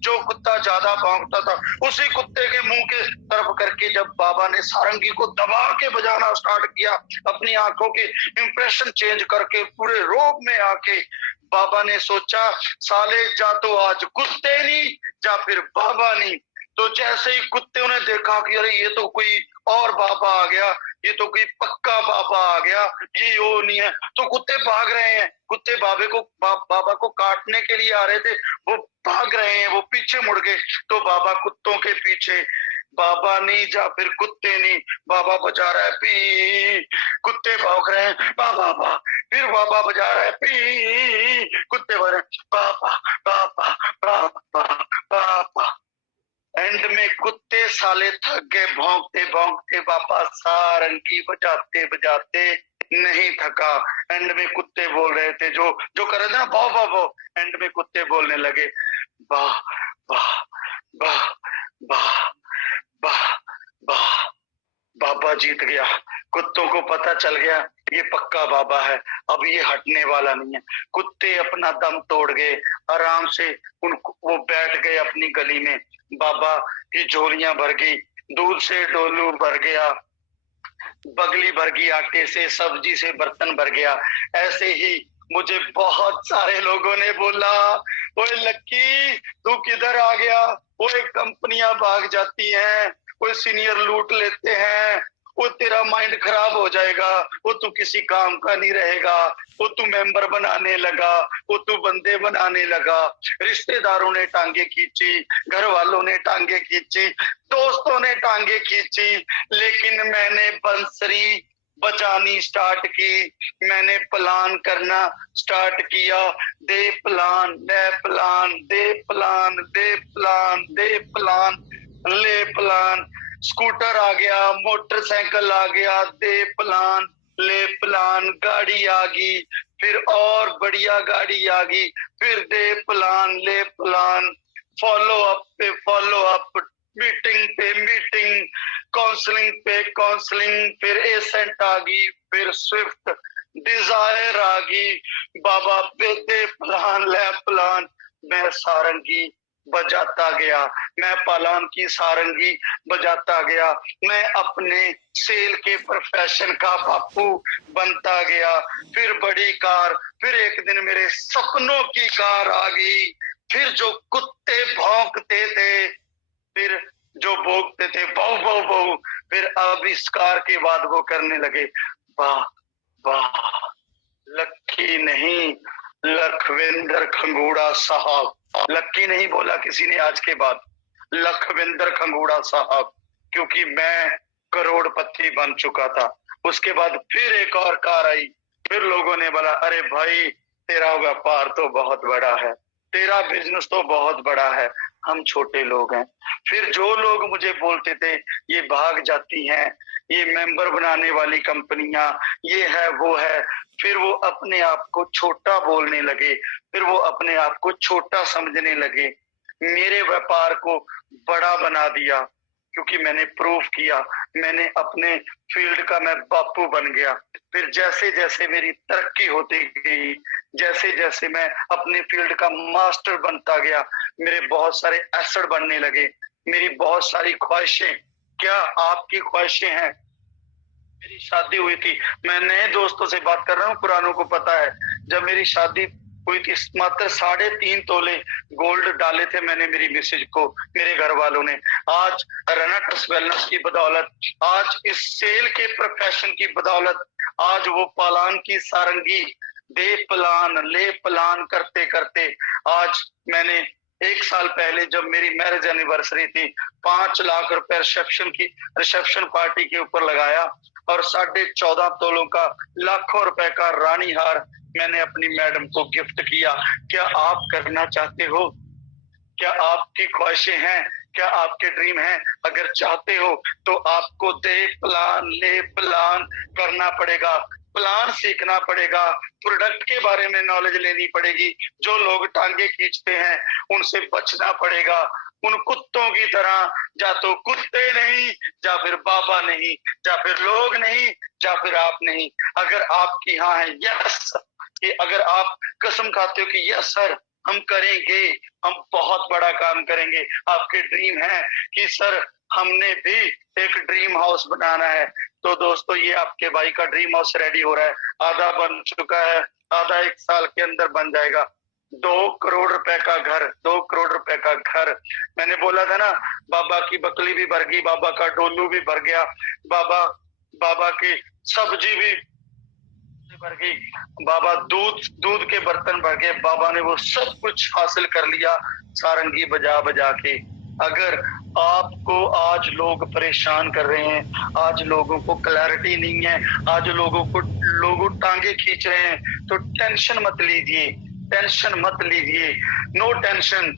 जो कुत्ता ज्यादा भौंकता था उसी कुत्ते के मुंह के तरफ करके जब बाबा ने सारंगी को दबा के बजाना स्टार्ट किया, अपनी आंखों के इंप्रेशन चेंज करके पूरे रोब में आके बाबा ने सोचा साले जा तो आज कुत्ते नहीं, जा फिर बाबा नहीं। तो जैसे ही कुत्ते ने देखा कि अरे ये तो कोई और बाबा आ गया, ये तो कोई पक्का बाबा आ गया, ये वो नहीं है, तो कुत्ते भाग रहे हैं। कुत्ते बाबा को काटने के लिए आ रहे थे, वो भाग रहे हैं, वो पीछे मुड़ गए। तो बाबा कुत्तों के पीछे, बाबा नहीं जा फिर कुत्ते नहीं, बाबा बजा रहा है पी, कुत्ते भौंक रहे हैं बाबा, फिर बाबा बजा रहा है पी, कुत्ते भर रहे बाबा बाबा बाबा बाबा। एंड में कुत्ते साले थक गए, भौंकते बाबा सारंगी बजाते नहीं थका। एंड में कुत्ते बोल रहे थे, जो कर रहे थे ना, भौ। एंड में कुत्ते बोलने लगे, वाह वाह वाह वाह वाह वाह। बाबा जीत गया। कुत्तों को पता चल गया ये पक्का बाबा है, अब ये हटने वाला नहीं है। कुत्ते अपना दम तोड़ गए, आराम से वो बैठ गए अपनी गली में। बाबा की झोलियां भर गई, दूध से डोलू भर गया, बगली भर गई, आटे से सब्जी से बर्तन भर गया। ऐसे ही मुझे बहुत सारे लोगों ने बोला, ओए लक्की तू किधर आ गया, ओए कंपनियां भाग जाती हैं, कोई सीनियर लूट लेते हैं, वो तेरा माइंड खराब हो जाएगा, वो तू किसी काम का नहीं रहेगा, वो तू मेंबर बनाने लगा, वो तू बंदे बनाने लगा। रिश्तेदारों ने टांगे खींची, घर वालों ने टांगे खींची, दोस्तों ने टांगे खींची, लेकिन मैंने बंसरी बजानी स्टार्ट की, मैंने प्लान करना स्टार्ट किया। दे प्लान, ले प्लान, दे प्लान, दे प्लान, दे प्लान, ले प्लान। स्कूटर आ गया, मोटरसाइकिल आ गया, दे प्लान, ले प्लान। गाड़ी आ गई, फिर और बढ़िया गाड़ी आ गई, फिर दे प्लान, ले प्लान। फॉलो अप पे फॉलो अप, मीटिंग पे मीटिंग, काउंसलिंग पे काउंसलिंग, फिर एसेंट आ गई, फिर स्विफ्ट डिजायर आ गई। बाबा पे दे प्लान, ले प्लान। मैं सारंगी बजाता गया, मैं पालान की सारंगी बजाता गया, मैं अपने सेल के प्रोफेशन का बापू बनता गया। फिर बड़ी कार, फिर एक दिन मेरे सपनों की कार आ गई, फिर जो कुत्ते भौंकते थे, फिर जो भौंकते थे बहु बहु बहु, फिर अब इस कार के बाद वो करने लगे वाह वाह। लक्की नहीं, लखविंदर खंगूड़ा साहब। लक्की नहीं बोला किसी ने आज के बाद, लखविंदर खंगूड़ा साहब, क्योंकि मैं करोड़पति बन चुका था। उसके बाद फिर एक और कार आई, फिर लोगों ने बोला अरे भाई तेरा व्यापार तो बहुत बड़ा है, तेरा बिजनेस तो बहुत बड़ा है, हम छोटे लोग हैं। फिर जो लोग मुझे बोलते थे ये भाग जाती हैं, ये मेंबर बनाने वाली कंपनियां, ये है वो है, फिर वो अपने आप को छोटा बोलने लगे, फिर वो अपने आप को छोटा समझने लगे। मेरे व्यापार को बड़ा बना दिया, क्योंकि मैंने प्रूफ किया, मैंने अपने फील्ड का मैं बापू बन गया। फिर जैसे जैसे मेरी तरक्की होती गई, जैसे जैसे मैं अपने फील्ड का मास्टर बनता गया, मेरे बहुत सारे एसेट बनने लगे, मेरी बहुत सारी ख्वाहिशें। क्या आपकी ख्वाहिशें हैं? मेरी शादी हुई थी, मैं नए दोस्तों से बात कर रहा हूँ, पुरानों को पता है, जब मेरी शादी हुई थी मात्र 3.5 तोले गोल्ड डाले थे मैंने मेरी मिसेज को, मेरे घर वालों ने। आज रनटस वेलनेस की बदौलत, आज इस सेल के प्रोफेशन की बदौलत, आज वो पालान की सारंगी दे प्लान ले प्लान करते करते, आज मैंने 1 साल पहले जब मेरी मैरिज एनिवर्सरी थी, 5 लाख रुपए रिसेप्शन पार्टी के ऊपर लगाया, और 14.5 तोलों का लाखों रुपए का रानी हार मैंने अपनी मैडम को गिफ्ट किया। क्या आप करना चाहते हो? क्या आपकी ख्वाहिशें हैं? क्या आपके ड्रीम हैं? अगर चाहते हो तो आपको दे प्लान ले प्लान करना पड़ेगा, प्लान सीखना पड़ेगा, प्रोडक्ट के बारे में नॉलेज लेनी पड़ेगी। जो लोग टांगे खींचते हैं उनसे बचना पड़ेगा। उन कुत्तों की तरह या तो कुत्ते नहीं, या फिर बाबा नहीं, या फिर लोग नहीं, या फिर आप नहीं। अगर आपकी हाँ है यस, कि अगर आप कसम खाते हो कि यस सर हम करेंगे, हम बहुत बड़ा काम करेंगे, आपके ड्रीम है कि सर हमने भी एक ड्रीम हाउस बनाना है, तो दोस्तों ये आपके भाई का ड्रीम हाउस रेडी हो रहा है। आधा बन चुका है, आधा 1 साल के अंदर बन जाएगा। 2 करोड़ रुपए का घर, 2 करोड़ रुपए का घर। मैंने बोला था ना, बाबा की बकली भी भर गई, बाबा का डोलू भी भर गया, बाबा की सब्जी भी भर गई, बाबा दूध के बर्तन भर गए। बाबा ने वो सब कुछ हासिल कर लिया सारंगी बजा बजा के। अगर आपको आज लोग परेशान कर रहे हैं, आज लोगों को क्लैरिटी नहीं है, आज लोग टांगे खींच रहे हैं, तो टेंशन मत लीजिए, टेंशन मत लीजिए, नो टेंशन,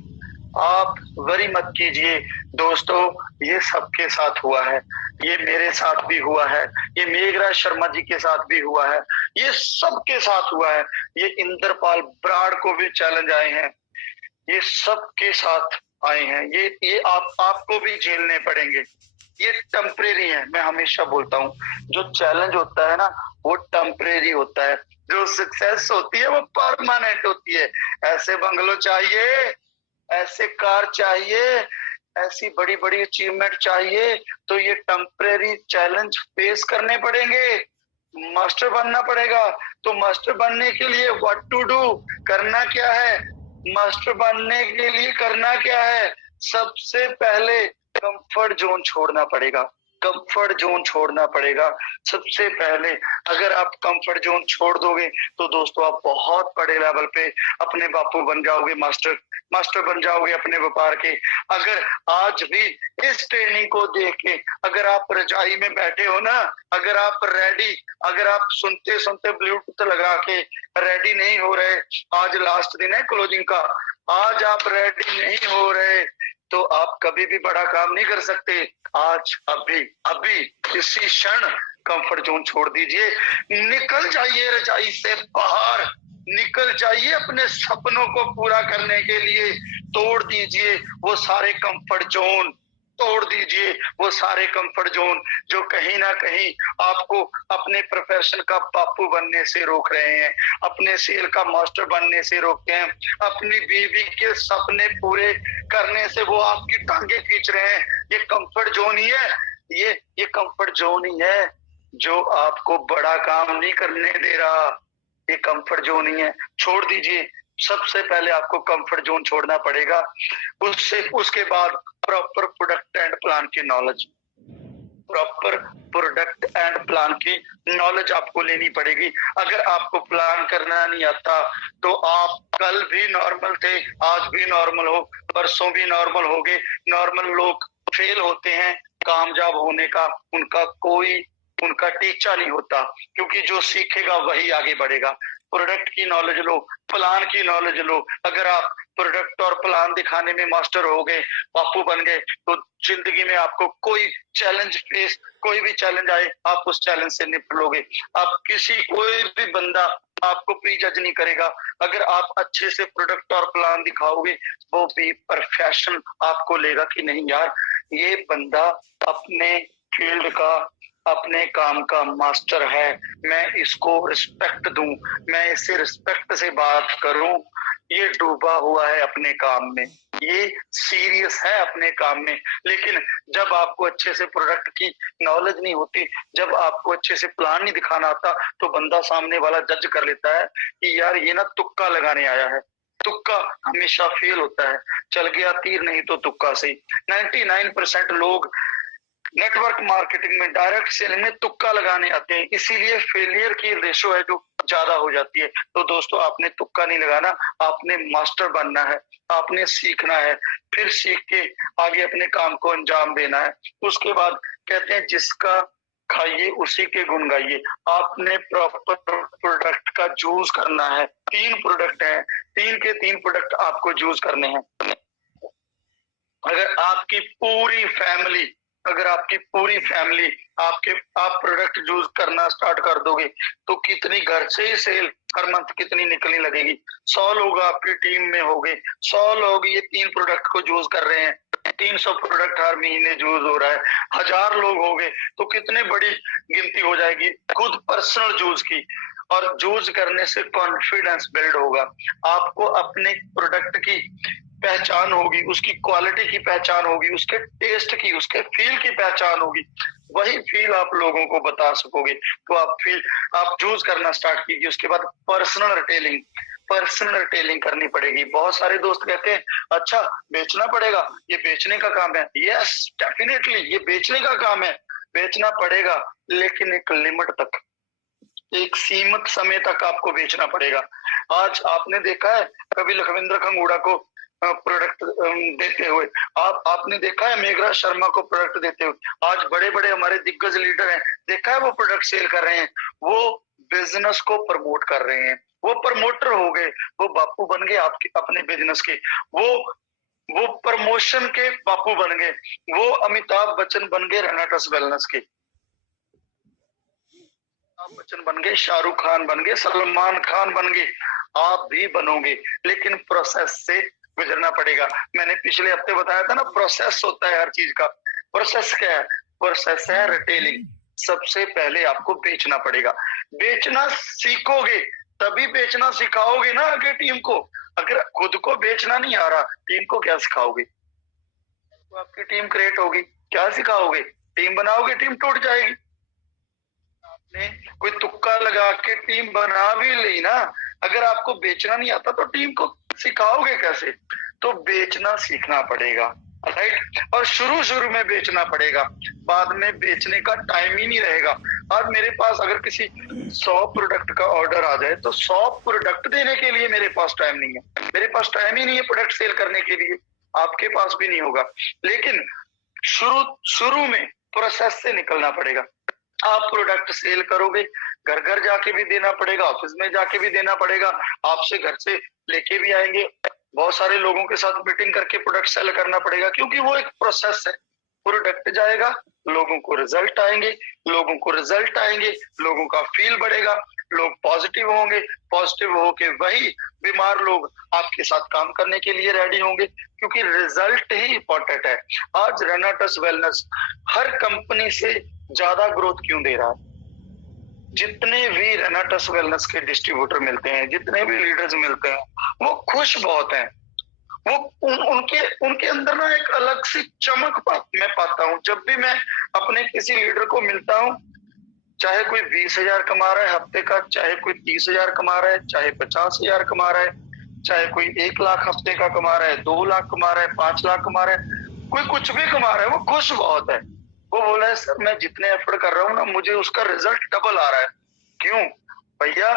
आप वरी मत कीजिए। दोस्तों ये सबके साथ हुआ है, ये मेरे साथ भी हुआ है, ये मेघराज शर्मा जी के साथ भी हुआ है, ये सबके साथ हुआ है। ये इंद्रपाल ब्राड़ को भी चैलेंज आए हैं, ये सबके साथ आए हैं, ये आपको भी झेलने पड़ेंगे। ये टेम्परेरी है, मैं हमेशा बोलता हूँ जो चैलेंज होता है ना वो टेम्परेरी होता है, जो सक्सेस होती है वो परमानेंट होती है। ऐसे बंगलो चाहिए, ऐसे कार चाहिए, ऐसी बड़ी बड़ी अचीवमेंट चाहिए, तो ये टेम्परेरी चैलेंज फेस करने पड़ेंगे। मास्टर बनना पड़ेगा, तो मास्टर बनने के लिए व्हाट टू डू, करना क्या है? मास्टर बनने के लिए करना क्या है? सबसे पहले कंफर्ट जोन छोड़ना पड़ेगा, कंफर्ट जोन छोड़ना पड़ेगा सबसे पहले। अगर आप कंफर्ट जोन छोड़ दोगे तो दोस्तों आप बहुत बड़े लेवल पे अपने बापू बन जाओगे, मास्टर बन जाओगे अपने व्यापार के। अगर आज भी इस ट्रेनिंग को देख के अगर आप रजाई में बैठे हो ना, अगर आप रेडी, अगर आप सुनते सुनते ब्लूटूथ लगा के रेडी नहीं हो रहे, आज लास्ट दिन है क्लोजिंग का, आज आप रेडी नहीं हो रहे तो आप कभी भी बड़ा काम नहीं कर सकते। आज अभी अभी इसी क्षण कंफर्ट जोन छोड़ दीजिए, निकल जाइए रजाई से बाहर, निकल जाइए अपने सपनों को पूरा करने के लिए। तोड़ दीजिए वो सारे कंफर्ट जोन, तोड़ दीजिए वो सारे कंफर्ट जोन जो कहीं ना कहीं आपको अपने प्रोफेशन का बापू बनने से रोक रहे हैं, अपने सेल का मास्टर बनने से रोकते हैं, अपनी बीवी के सपने पूरे करने से वो आपकी टांगे खींच रहे हैं। ये कंफर्ट जोन ही है, ये कंफर्ट जोन ही है जो आपको बड़ा काम नहीं करने दे रहा। ये कंफर्ट जोन ही है, छोड़ दीजिए। सबसे पहले आपको कंफर्ट जोन छोड़ना पड़ेगा, उसके बाद प्रॉपर प्रोडक्ट एंड प्लान की knowledge, proper product and plan की नॉलेज आपको लेनी पड़ेगी। अगर आपको प्लान करना नहीं आता तो आप कल भी नॉर्मल थे, आज भी नॉर्मल हो, परसों भी नॉर्मल होगे। नॉर्मल लोग फेल होते हैं, कामयाब होने का उनका टीचा नहीं होता, क्योंकि जो सीखेगा वही आगे बढ़ेगा। प्रोडक्ट की नॉलेज लो, प्लान की नॉलेज लो। अगर आप प्रोडक्ट और प्लान दिखाने में मास्टर हो गए, बापू बन गए, तो जिंदगी में आपको कोई भी चैलेंज आए आप उस चैलेंज से निपट लोगे। आप कोई भी बंदा आपको प्री जज नहीं करेगा। अगर आप अच्छे से प्रोडक्ट और प्लान दिखाओगे, वो भी प्रोफेशन आपको लेगा कि नहीं यार ये बंदा अपने फील्ड का, अपने काम का मास्टर है, मैं इसको रिस्पेक्ट दूं, मैं इससे रिस्पेक्ट से बात करूं, ये डूबा हुआ है अपने काम में, ये सीरियस है अपने काम में। लेकिन जब आपको अच्छे से प्रोडक्ट की नॉलेज नहीं होती, जब आपको अच्छे से प्लान नहीं दिखाना आता, तो बंदा सामने वाला जज कर लेता है कि यार ये ना तुक्का लगाने आया है। तुक्का हमेशा फेल होता है, चल गया तीर नहीं तो तुक्का से। 99% लोग नेटवर्क मार्केटिंग में, डायरेक्ट सेलिंग में तुक्का लगाने आते हैं, इसीलिए फेलियर की रेशो है जो ज्यादा हो जाती है। तो दोस्तों आपने तुक्का नहीं लगाना, आपने मास्टर बनना है, आपने सीखना है, फिर सीख के आगे अपने काम को अंजाम देना है। उसके बाद कहते हैं जिसका खाइए उसी के गुण गाइए। आपने प्रॉपर प्रोडक्ट का चूज करना है। 3 प्रोडक्ट हैं, 3 के 3 प्रोडक्ट आपको चूज करने हैं। अगर आपकी पूरी फैमिली आप प्रोडक्ट यूज करना स्टार्ट कर दोगे तो कितनी घर से ही सेल हर मंथ कितनी निकलने लगेगी। 100 लोग आपकी टीम में होंगे, 100 लोग ये 3 प्रोडक्ट को यूज कर रहे हैं, 300 प्रोडक्ट हर महीने यूज हो रहा है। 1000 लोग हो गए तो कितने बड़ी गिनती हो जाएगी खुद पर्सनल यूज की। और यूज करने से कॉन्फिडेंस बिल्ड होगा, आपको अपने प्रोडक्ट की पहचान होगी, उसकी क्वालिटी की पहचान होगी, उसके टेस्ट की, उसके फील की पहचान होगी। वही फील आप लोगों को बता सकोगे तो आप चूज करना स्टार्ट कीजिए। उसके बाद पर्सनल रिटेलिंग करनी पड़ेगी। बहुत सारे दोस्त कहते हैं अच्छा बेचना पड़ेगा, ये बेचने का काम है। यस डेफिनेटली ये बेचने का काम है, बेचना पड़ेगा, लेकिन एक लिमिट तक, एक सीमित समय तक आपको बेचना पड़ेगा। आज आपने देखा है कभी लखविंद्र खंगूड़ा को प्रोडक्ट देते हुए, आपने देखा है मेघराज शर्मा को प्रोडक्ट देते हुए। आज बड़े बड़े हमारे दिग्गज लीडर हैं, देखा है वो प्रोडक्ट सेल कर रहे हैं, वो बिजनेस को प्रमोट कर रहे हैं, वो प्रमोटर हो गए, वो बापू बन गए आपके अपने बिजनेस के, वो प्रमोशन के बापू बन गए, वो अमिताभ बच्चन बन गए रेनाटस वेलनेस के, अमिताभ बच्चन बन गए, शाहरुख खान बन गए, सलमान खान बन गए। आप भी बनोगे, लेकिन प्रोसेस से गुजरना पड़ेगा। मैंने पिछले हफ्ते बताया था ना, प्रोसेस होता है हर चीज का। प्रोसेस क्या है? प्रोसेस है रिटेलिंग। सबसे पहले आपको बेचना पड़ेगा। बेचना सीखोगे तभी बेचना सिखाओगे ना आगे टीम को। अगर खुद को बेचना नहीं आ रहा, टीम को क्या सिखाओगे? तो आपकी टीम क्रिएट होगी, क्या सिखाओगे? टीम बनाओगे, टीम टूट जाएगी। आपने कोई तुक्का लगा के टीम बना भी ली ना, अगर आपको बेचना नहीं आता तो टीम को सिखाओगे कैसे? तो बेचना सीखना पड़ेगा, राइट। और शुरू में बेचना पड़ेगा, बाद में बेचने का टाइम ही नहीं रहेगा। आज मेरे पास अगर किसी 100 प्रोडक्ट का ऑर्डर आ जाए तो 100 प्रोडक्ट देने के लिए मेरे पास टाइम नहीं है। मेरे पास टाइम ही नहीं है प्रोडक्ट सेल करने के लिए, आपके पास भी नहीं होगा। लेकिन शुरू में प्रोसेस से निकलना पड़ेगा। आप प्रोडक्ट सेल करोगे, घर घर जाके भी देना पड़ेगा, ऑफिस में जाके भी देना पड़ेगा, आपसे घर से लेके भी आएंगे, बहुत सारे लोगों के साथ मीटिंग करके प्रोडक्ट सेल करना पड़ेगा, क्योंकि वो एक प्रोसेस है। प्रोडक्ट जाएगा, लोगों को रिजल्ट आएंगे, लोगों का फील बढ़ेगा, लोग पॉजिटिव होंगे, पॉजिटिव होके वही बीमार लोग आपके साथ काम करने के लिए रेडी होंगे, क्योंकि रिजल्ट ही इंपॉर्टेंट है। आज रेनाटस वेलनेस हर कंपनी से ज्यादा ग्रोथ क्यों दे रहा है? जितने भी रेनाटस वेलनेस के डिस्ट्रीब्यूटर मिलते हैं, जितने भी लीडर्स मिलते हैं, वो खुश बहुत हैं। वो उनके अंदर ना एक अलग सी चमक मैं पाता हूँ। जब भी मैं अपने किसी लीडर को मिलता हूँ, चाहे कोई 20,000 कमा रहा है हफ्ते का, चाहे कोई 30,000 कमा रहा है, चाहे 50,000 कमा रहा है, चाहे कोई 1 लाख हफ्ते का कमा रहा है, 2 लाख कमा रहा है, 5 लाख कमा रहा है, कोई कुछ भी कमा रहा है, वो खुश बहुत है। वो बोला है, सर मैं जितने एफर्ट कर रहा हूँ ना, मुझे उसका रिजल्ट डबल आ रहा है। क्यों भैया?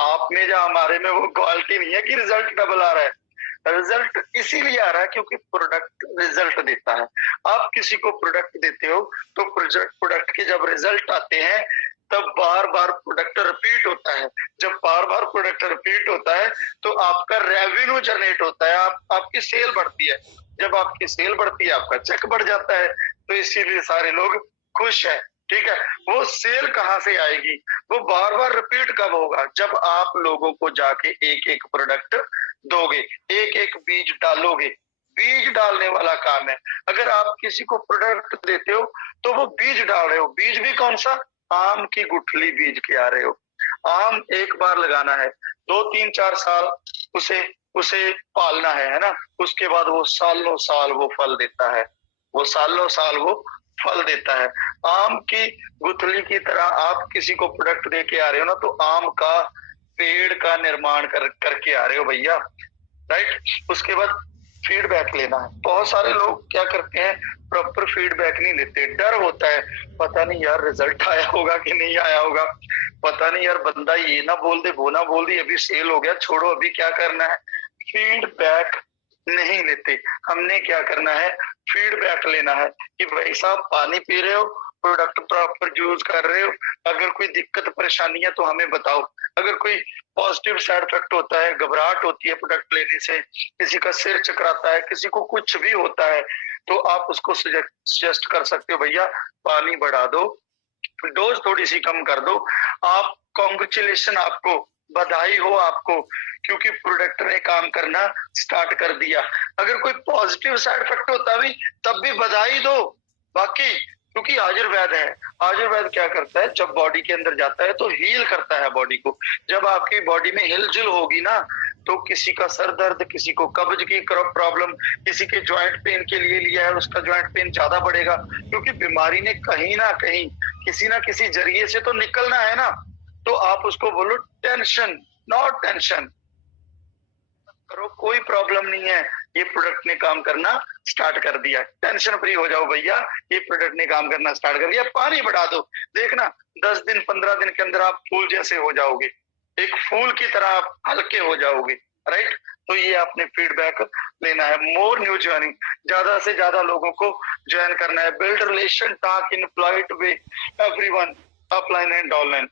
आप में या हमारे में वो क्वालिटी नहीं है कि रिजल्ट डबल आ रहा है। रिजल्ट इसीलिए आ रहा है क्योंकि प्रोडक्ट रिजल्ट देता है। आप किसी को प्रोडक्ट देते हो तो प्रोडक्ट के जब रिजल्ट आते हैं तब बार बार प्रोडक्ट रिपीट होता है। जब बार बार प्रोडक्ट रिपीट होता है तो आपका रेवेन्यू जनरेट होता है, आपकी सेल बढ़ती है। जब आपकी सेल बढ़ती है, आपका चेक बढ़ जाता है। तो इसीलिए सारे लोग खुश हैं, ठीक है। वो सेल कहाँ से आएगी? वो बार बार रिपीट कब होगा? जब आप लोगों को जाके एक एक प्रोडक्ट दोगे, एक एक बीज डालोगे। बीज डालने वाला काम है। अगर आप किसी को प्रोडक्ट देते हो तो वो बीज डाल रहे हो। बीज भी कौन सा? आम की गुठली बीज के आ रहे हो। आम एक बार लगाना है, 2, 3, 4 साल उसे पालना है ना। उसके बाद वो सालों साल वो फल देता है, वो सालों साल वो फल देता है। आम की गुठली की तरह आप किसी को प्रोडक्ट दे के आ रहे हो ना, तो आम का पेड़ का निर्माण करके आ रहे हो भैया, राइट। उसके बाद फीडबैक लेना है। बहुत सारे लोग क्या करते हैं, प्रॉपर फीडबैक नहीं लेते। डर होता है, पता नहीं यार रिजल्ट आया होगा कि नहीं आया होगा, पता नहीं यार बंदा ये ना बोल दे, वो ना बोल दे, अभी सेल हो गया, छोड़ो अभी क्या करना है। फीडबैक नहीं लेते। हमने क्या करना है, फीडबैक लेना है कि भाई साहब पानी पी रहे हो, प्रोडक्ट प्रॉपर यूज कर रहे हो, अगर कोई दिक्कत परेशानी है तो हमें बताओ। अगर कोई पॉजिटिव साइड इफेक्ट होता है, घबराहट होती है प्रोडक्ट लेने से, किसी का सिर चकराता है, किसी को कुछ भी होता है, तो आप उसको सजेस्ट कर सकते हो, भैया पानी बढ़ा दो, डोज थोड़ी सी कम कर दो। आप कॉन्ग्रेचुलेशन, आपको बधाई हो आपको, क्योंकि प्रोडक्ट ने काम करना स्टार्ट कर दिया। अगर कोई पॉजिटिव साइड इफेक्ट होता भी तब भी बधाई दो। बाकी क्योंकि आयुर्वेद है, आयुर्वेद क्या करता है, जब बॉडी के अंदर जाता है तो हील करता है बॉडी को। जब आपकी बॉडी में हिलजुल होगी ना, तो किसी का सर दर्द, किसी को कब्ज की प्रॉब्लम, किसी के ज्वाइंट पेन के लिए लिया है, उसका ज्वाइंट पेन ज्यादा बढ़ेगा, क्योंकि बीमारी ने कहीं ना कहीं किसी ना किसी जरिए से तो निकलना है ना। तो आप उसको बोलो टेंशन, नॉट टेंशन करो, कोई प्रॉब्लम नहीं है, ये प्रोडक्ट ने काम करना स्टार्ट कर दिया, टेंशन फ्री हो जाओ भैया, ये प्रोडक्ट ने काम करना स्टार्ट कर दिया। पानी बढ़ा दो, देखना 10 दिन 15 दिन के अंदर आप फूल जैसे हो जाओगे, एक फूल की तरह आप हल्के हो जाओगे, राइट। तो ये आपने फीडबैक लेना है। मोर न्यू ज्वाइनिंग, ज्यादा से ज्यादा लोगों को ज्वाइन करना है। Build relation, talk in polite way everyone, offline and online.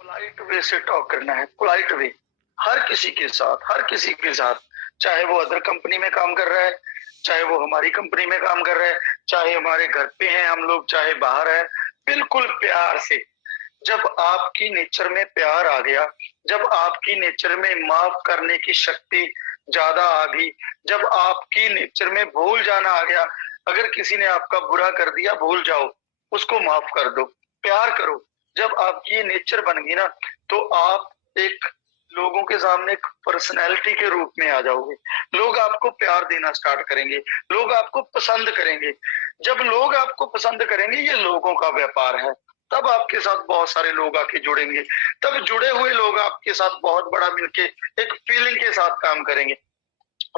Polite way से टॉक करना है, पोलाइट वे, हर किसी के साथ, हर किसी के साथ, चाहे वो अदर कंपनी में काम कर रहा है, चाहे वो हमारी कंपनी में काम कर रहा है, चाहे हमारे घर पे हैं हम लोग, चाहे बाहर है, बिल्कुल प्यार से। जब आपकी नेचर में प्यार आ गया, जब आपकी नेचर में माफ करने की शक्ति ज्यादा आ गई, जब आपकी नेचर में भूल जाना आ गया, अगर किसी ने आपका बुरा कर दिया भूल जाओ, उसको माफ कर दो, प्यार करो। जब आपकी ये नेचर बन गई ना, तो आप एक लोगों के सामने एक पर्सनैलिटी के रूप में आ जाओगे। लोग आपको प्यार देना स्टार्ट करेंगे, लोग आपको पसंद करेंगे। जब लोग आपको पसंद करेंगे, ये लोगों का व्यापार है, तब आपके साथ बहुत सारे लोग आके जुड़ेंगे। तब जुड़े हुए लोग आपके साथ बहुत बड़ा मिलके एक फीलिंग के साथ काम करेंगे।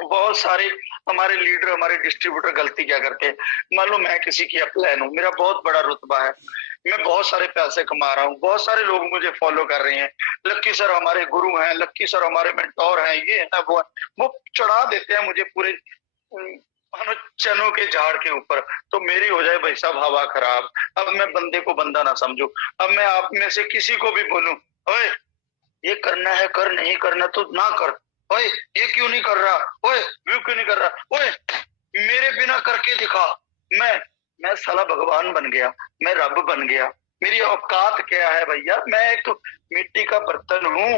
बहुत सारे हमारे लीडर, हमारे डिस्ट्रीब्यूटर गलती क्या करते हैं, मान लो मैं किसी की अपलाइन हूँ, मेरा बहुत बड़ा रुतबा है, मैं बहुत सारे पैसे कमा रहा हूँ, बहुत सारे लोग मुझे फॉलो कर रहे हैं, लक्की सर हमारे गुरु हैं, लक्की सर हमारे मेंटोर हैं, ये है वो है, वो चढ़ा देते हैं मुझे पूरे चनों के झाड़ के ऊपर। तो मेरी हो जाए भाई साहब हवा खराब। अब मैं बंदे को बंदा ना समझू, अब मैं आप में से किसी को भी बोलूं, ओए ये करना है कर, नहीं करना तो ना कर, ओए ये क्यों नहीं कर रहा, ओए वो क्यों नहीं कर रहा, ओए मेरे बिना करके दिखा। मैं साला भगवान बन गया, मैं रब बन गया। मेरी औकात क्या है भैया, मैं एक मिट्टी का बर्तन हूँ,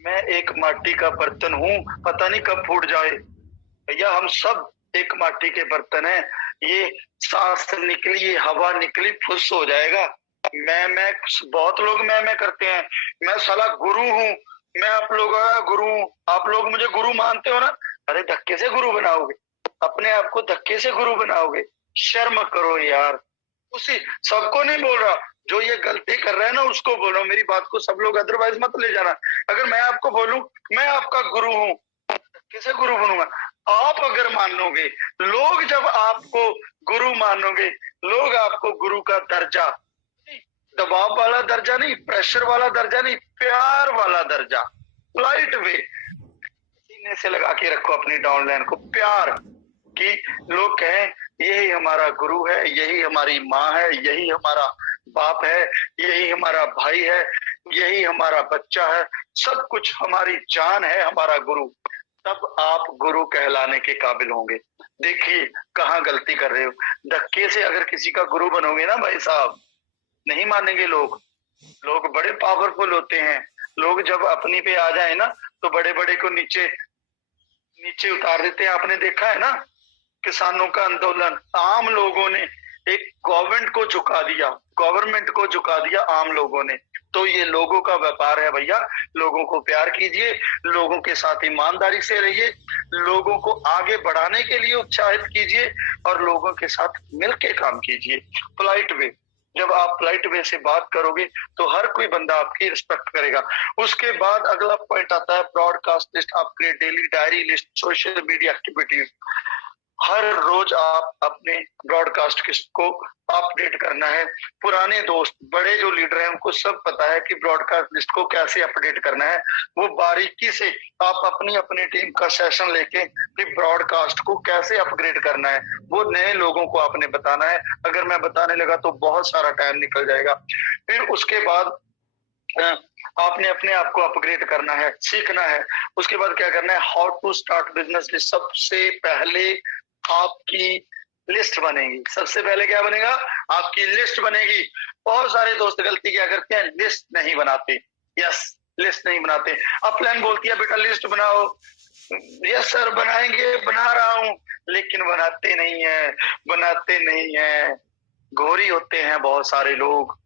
मैं एक माटी का बर्तन हूँ, पता नहीं कब फूट जाए। भैया हम सब एक माटी के बर्तन हैं, ये सांस निकली, ये हवा निकली, फुस हो जाएगा। मैं बहुत लोग मैं करते हैं, मैं साला गुरु हूँ, मैं आप लोगों का गुरु हूँ, आप लोग मुझे गुरु मानते हो ना, अरे धक्के से गुरु बनाओगे, अपने आप को धक्के से गुरु बनाओगे, शर्म करो यार। उसी सबको नहीं बोल रहा, जो ये गलती कर रहा है ना उसको बोल रहा हूँ, मेरी बात को सब लोग अदरवाइज मत ले जाना। अगर मैं आपको बोलूं मैं आपका गुरु हूँ, कैसे गुरु बनूंगा? आप अगर मानोगे, लोग जब आपको गुरु मानोगे, लोग आपको गुरु का दर्जा, दबाव वाला दर्जा नहीं, प्रेशर वाला दर्जा नहीं, प्यार वाला दर्जा, लाइट वे सीने से लगा के रखो अपनी डाउनलाइन को, प्यार कि लोग कहें यही हमारा गुरु है, यही हमारी माँ है, यही हमारा बाप है, यही हमारा भाई है, यही हमारा बच्चा है, सब कुछ हमारी जान है, हमारा गुरु। तब आप गुरु कहलाने के काबिल होंगे। देखिए कहाँ गलती कर रहे हो, धक्के से अगर किसी का गुरु बनोगे ना भाई साहब, नहीं मानेंगे लोग। लोग बड़े पावरफुल होते हैं, लोग जब अपनी पे आ जाए ना तो बड़े बड़े को नीचे नीचे उतार देते हैं। आपने देखा है ना, किसानों का आंदोलन, आम लोगों ने एक गवर्नमेंट को झुका दिया, गवर्नमेंट को झुका दिया आम लोगों ने। तो ये लोगों का व्यापार है भैया, लोगों को प्यार कीजिए, लोगों के साथ ईमानदारी से रहिए, लोगों को आगे बढ़ाने के लिए उत्साहित कीजिए और लोगों के साथ मिलके काम कीजिए पोलाइट वे। जब आप पोलाइट वे से बात करोगे तो हर कोई बंदा आपकी रिस्पेक्ट करेगा। उसके बाद अगला पॉइंट आता है broadcast list upgrade, daily diary list, social media activities. हर रोज आप अपने ब्रॉडकास्ट लिस्ट को अपडेट करना है। पुराने दोस्त, बड़े जो लीडर हैं उनको सब पता है कि ब्रॉडकास्ट लिस्ट को कैसे अपडेट करना है। वो बारीकी से आप अपनी अपनी टीम का सेशन लेके कि ब्रॉडकास्ट को कैसे अपग्रेड करना है, वो नए लोगों को आपने बताना है। अगर मैं बताने लगा तो बहुत सारा टाइम निकल जाएगा। फिर उसके बाद आपने अपने आप को अपग्रेड करना है, सीखना है। उसके बाद क्या करना है, how to start business list. सबसे पहले आपकी लिस्ट बनेगी, सबसे पहले क्या बनेगा, आपकी लिस्ट बनेगी। बहुत सारे दोस्त गलती क्या करते हैं, लिस्ट नहीं बनाते। यस, लिस्ट नहीं बनाते। अब प्लान बोलती है बेटा लिस्ट बनाओ, यस सर बनाएंगे, बना रहा हूं, लेकिन बनाते नहीं है, बनाते नहीं है। घोरी होते हैं बहुत सारे लोग,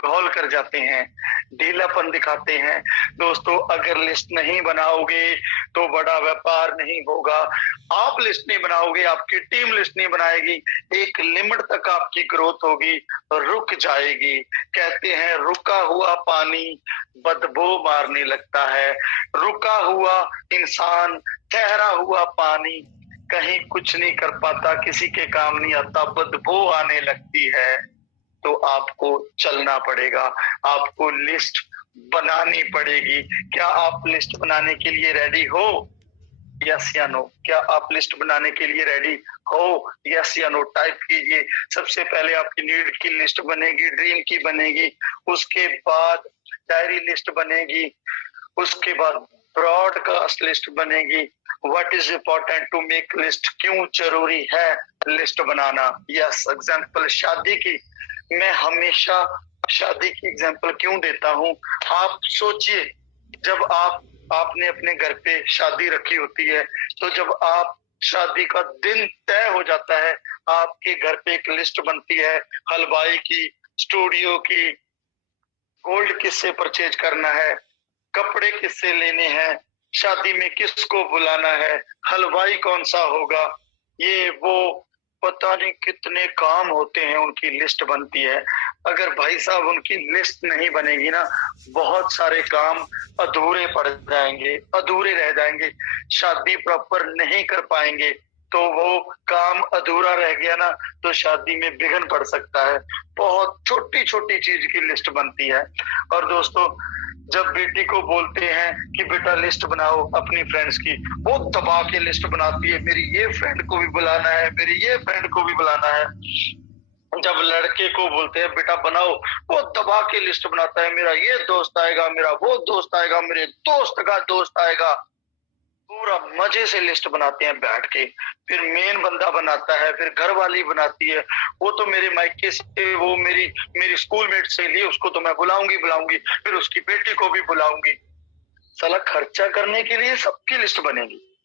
घोल कर जाते हैं, ढीलापन दिखाते हैं। दोस्तों अगर लिस्ट नहीं बनाओगे तो बड़ा व्यापार नहीं होगा। आप लिस्ट नहीं बनाओगे, आपकी टीम लिस्ट नहीं बनाएगी, एक लिमिट तक आपकी ग्रोथ होगी, रुक जाएगी। कहते हैं रुका हुआ पानी बदबू मारने लगता है, रुका हुआ इंसान, ठहरा हुआ पानी कहीं कुछ नहीं कर पाता, किसी के काम नहीं आता, बदबू आने लगती है। तो आपको चलना पड़ेगा, आपको लिस्ट बनानी पड़ेगी। क्या आप लिस्ट बनाने के लिए रेडी हो? यस या नो? क्या आप लिस्ट बनाने के लिए रेडी हो? यस या नो टाइप कीजिए। सबसे पहले आपकी नीड की लिस्ट बनेगी, ड्रीम की बनेगी, उसके बाद डायरी लिस्ट बनेगी, उसके बाद ब्रॉडकास्ट लिस्ट बनेगी। What is important to make list, क्यों जरूरी है लिस्ट बनाना। यस, एग्जाम्पल शादी की, मैं हमेशा शादी की एग्जाम्पल क्यों देता हूँ? आप सोचिए, जब आपने अपने घर पे शादी रखी होती है, तो जब आप शादी का दिन तय हो जाता है, आपके घर पे एक लिस्ट बनती है हलवाई की, स्टूडियो की, गोल्ड किससे परचेज करना है, कपड़े किससे लेने हैं, शादी में किसको बुलाना है, हलवाई कौन सा होगा, ये वो पता नहीं कितने काम होते हैं, उनकी लिस्ट बनती है। अगर भाई साहब उनकी लिस्ट नहीं बनेगी ना, बहुत सारे काम अधूरे पड़ जाएंगे, अधूरे रह जाएंगे, शादी प्रॉपर नहीं कर पाएंगे, तो वो काम अधूरा रह गया ना, तो शादी में विघ्न पड़ सकता है। बहुत छोटी छोटी चीज की लिस्ट बनती है। और दोस्तों, जब बेटी को बोलते हैं कि बेटा लिस्ट बनाओ अपनी फ्रेंड्स की, वो दबा के लिस्ट बनाती है, मेरी ये फ्रेंड को भी बुलाना है, मेरी ये फ्रेंड को भी बुलाना है। जब लड़के को बोलते हैं बेटा बनाओ, वो दबा के लिस्ट बनाता है, मेरा ये दोस्त आएगा, मेरा वो दोस्त आएगा, मेरे दोस्त का दोस्त आएगा, पूरा मजे से लिस्ट बनाते हैं बैठ के। फिर मेन बंदा बनाता है, फिर घर वाली बनाती है, वो तो मेरे मायके से, वो मेरी स्कूलमेट से ली, उसको तो मैं बुलाऊंगी, फिर उसकी बेटी को भी बुलाऊंगी। साला खर्चा करने के लिए सबकी लिस्ट बनेगी,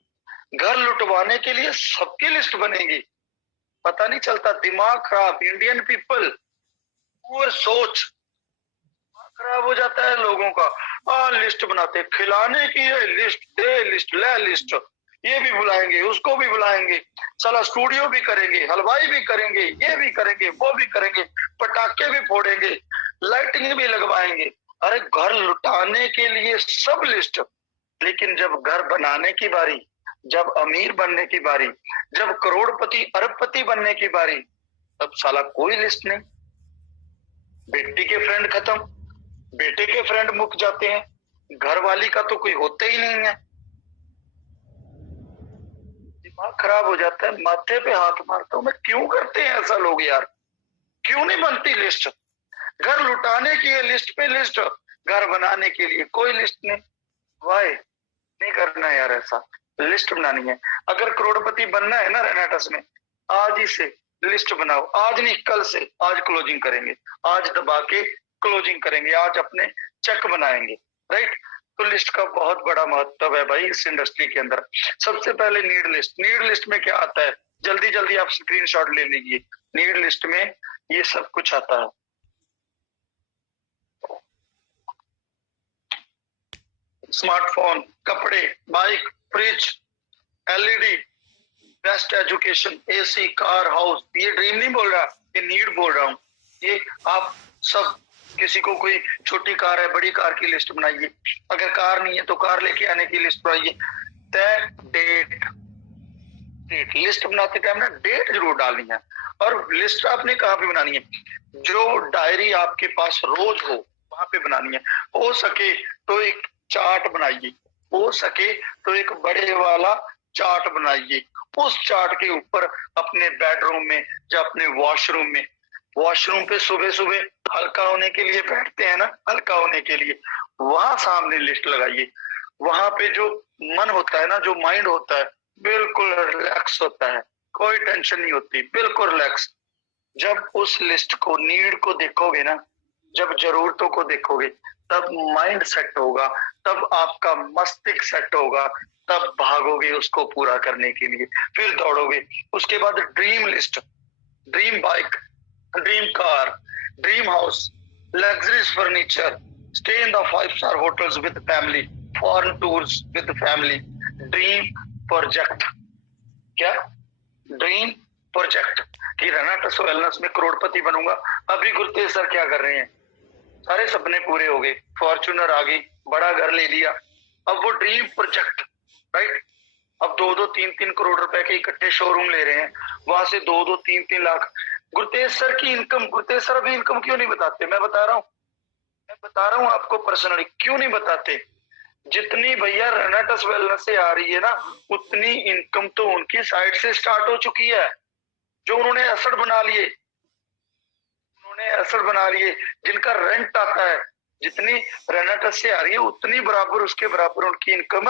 घर लुटवाने के लिए सबकी लिस्ट बनेगी। पता नहीं चलता, दिमाग खराब, इंडियन पीपल पूर सोच खराब हो जाता है लोगों का। लिस्ट बनाते, खिलाने की है लिस्ट, दे लिस्ट, ले लिस्ट, ये भी बुलाएंगे, उसको भी बुलाएंगे, साला स्टूडियो भी करेंगे, हलवाई भी करेंगे, ये भी करेंगे, वो भी करेंगे, पटाखे भी फोड़ेंगे, लाइटिंग भी लगवाएंगे। अरे घर लुटाने के लिए सब लिस्ट, लेकिन जब घर बनाने की बारी, जब अमीर बनने की बारी, जब करोड़पति अरबपति बनने की बारी, तब साला कोई लिस्ट नहीं। बेटी के फ्रेंड खत्म, बेटे के फ्रेंड मुक जाते हैं, घर वाली का तो कोई होता ही नहीं है। दिमाग खराब हो जाता है, माथे पे हाथ मारता हूं मैं, क्यों करते हैं ऐसा लोग यार? क्यों नहीं बनती लिस्ट? घर लुटाने की है लिस्ट पे लिस्ट, घर बनाने के लिए कोई लिस्ट नहीं। वाई नहीं करना यार, ऐसा लिस्ट बनानी है। अगर करोड़पति बनना है ना रेनाटस में, आज ही से लिस्ट बनाओ, आज नहीं कल से, आज क्लोजिंग करेंगे, आज दबा के क्लोजिंग करेंगे, आज अपने चेक बनाएंगे, राइट? तो लिस्ट का बहुत बड़ा महत्व है भाई इस इंडस्ट्री के अंदर। सबसे पहले नीड लिस्ट। नीड लिस्ट में क्या आता है, जल्दी जल्दी आप स्क्रीनशॉट ले लीजिए। नीड लिस्ट में ये सब कुछ आता है। स्मार्टफोन, कपड़े, bike, fridge, LED, best education, AC, car, house. ये ड्रीम नहीं बोल रहा, ये नीड बोल रहा हूं। ये आप सब, किसी को कोई छोटी कार है, बड़ी कार की लिस्ट बनाइए, अगर कार नहीं है तो कार लेके आने की लिस्ट बनाइए। डेट लिस्ट बनाते टाइम ना डेट जरूर डालनी है। और लिस्ट आपने कहाँ पे बनानी है? जो डायरी आपके पास रोज हो वहां पे बनानी है। हो सके तो एक चार्ट बनाइए, हो सके तो एक बड़े वाला चार्ट बनाइए। उस चार्ट के ऊपर अपने बेडरूम में या अपने वॉशरूम पे सुबह सुबह हल्का होने के लिए बैठते हैं ना, हल्का होने के लिए, वहां सामने लिस्ट लगाइए। वहां पे जो मन होता है ना, जो माइंड होता है, बिल्कुल रिलैक्स होता है, कोई टेंशन नहीं होती, बिल्कुल रिलैक्स। जब उस लिस्ट को, नीड को देखोगे ना, जब जरूरतों को देखोगे, तब माइंड सेट होगा, तब आपका मस्तिष्क सेट होगा, तब भागोगे उसको पूरा करने के लिए, फिर दौड़ोगे। उसके बाद dream list, dream bike, dream car, dream house, luxurious furniture, stay in the 5-star hotels with family, foreign tours with family, dream project। क्या ड्रीम प्रोजेक्ट कि रेनाटस वेलनेस में करोड़पति बनूंगा। अभी गुरतेज सर क्या कर रहे हैं, सारे सपने पूरे हो गए, फॉर्च्यूनर आ गई, बड़ा घर ले लिया, अब वो ड्रीम प्रोजेक्ट, राइट? अब 2-3 करोड़ रुपए के इकट्ठे शोरूम ले रहे हैं, वहां से 2-3 लाख। गुरतेज सर की इनकम, गुरतेज सर अभी इनकम क्यों नहीं बताते? मैं बता रहा हूँ आपको पर्सनली, क्यों नहीं बताते? जितनी भैया रेनाटस वेलनेस से आ रही है ना, उतनी इनकम तो उनकी साइड से स्टार्ट हो चुकी है, जो उन्होंने एसेट बना लिए, जिनका रेंट आता है। जितनी रेनाटस से आ रही है उतनी बराबर, उसके बराबर उनकी इनकम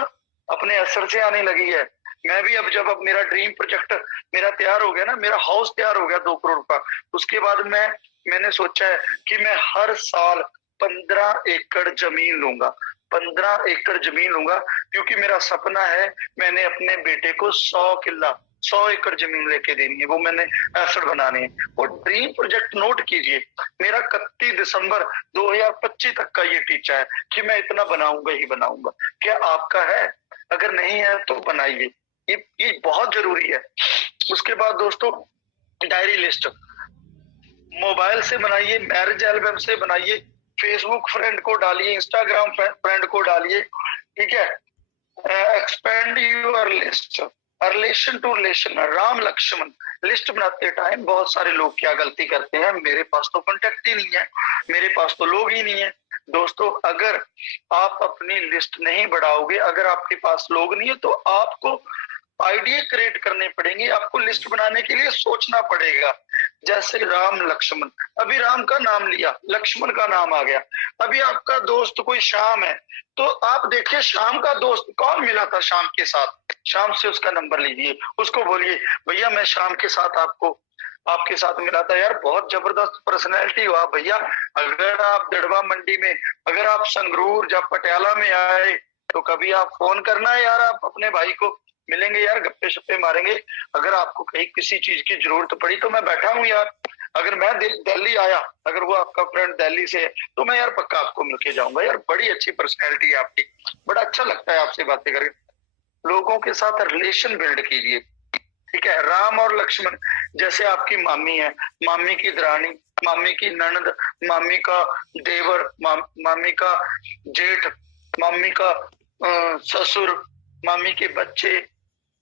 अपने एसेट से आने लगी है। मैं भी अब मेरा ड्रीम प्रोजेक्ट मेरा तैयार हो गया ना, मेरा हाउस तैयार हो गया 2 करोड़ का, उसके बाद मैंने सोचा है कि मैं हर साल 15 एकड़ जमीन लूंगा, 15 एकड़ जमीन लूंगा, क्योंकि मेरा सपना है मैंने अपने बेटे को 100 एकड़ जमीन लेके देनी है, वो मैंने एसेट बनाने है। वो ड्रीम प्रोजेक्ट नोट कीजिए, मेरा 31 दिसंबर 2025 तक का ये टीचा है कि मैं इतना बनाऊंगा ही बनाऊंगा। क्या आपका है? अगर नहीं है तो बनाइए, ये बहुत जरूरी है। उसके बाद दोस्तों डायरी लिस्ट मोबाइल से बनाइए, मैरिज एल्बम से बनाइए, फेसबुक फ्रेंड को डालिए, इंस्टाग्राम फ्रेंड को डालिए, ठीक है। Expand your list, relation to relation, Ram Lakshman. List बनाते टाइम बहुत सारे लोग क्या गलती करते हैं, मेरे पास तो कांटेक्ट ही नहीं है, मेरे पास तो लोग ही नहीं है। दोस्तों अगर आप अपनी लिस्ट नहीं बढ़ाओगे, अगर आपके पास लोग नहीं है, तो आपको आइडिया क्रिएट करने पड़ेंगे, आपको लिस्ट बनाने के लिए सोचना पड़ेगा। जैसे राम लक्ष्मण, अभी राम का नाम लिया, लक्ष्मण का नाम आ गया। अभी आपका दोस्त कोई श्याम है, तो आप देखिए श्याम का दोस्त कौन मिला था श्याम के साथ, श्याम से उसका नंबर लीजिए, उसको बोलिए भैया मैं श्याम के साथ आपके साथ मिला था यार, बहुत जबरदस्त पर्सनैलिटी हो आप भैया, अगर आप दड़वा मंडी में, अगर आप संगरूर या पटियाला में आए तो कभी आप फोन करना है यार, आप अपने भाई को मिलेंगे यार, गप्पे शप्पे मारेंगे। अगर आपको कहीं किसी चीज की जरूरत पड़ी तो मैं बैठा हूँ यार, अगर मैं दिल्ली आया, अगर वो आपका फ्रेंड दिल्ली से है तो मैं यार पक्का आपको मिलके जाऊंगा यार, बड़ी अच्छी पर्सनैलिटी है आपकी, बड़ा अच्छा लगता है आपसे बातें करके। लोगों के साथ रिलेशन बिल्ड कीजिए, ठीक है। राम और लक्ष्मण, जैसे आपकी मामी है, मामी की दरानी, मामी की ननद, मामी का देवर, मामी का जेठ, मामी का ससुर, मामी के बच्चे,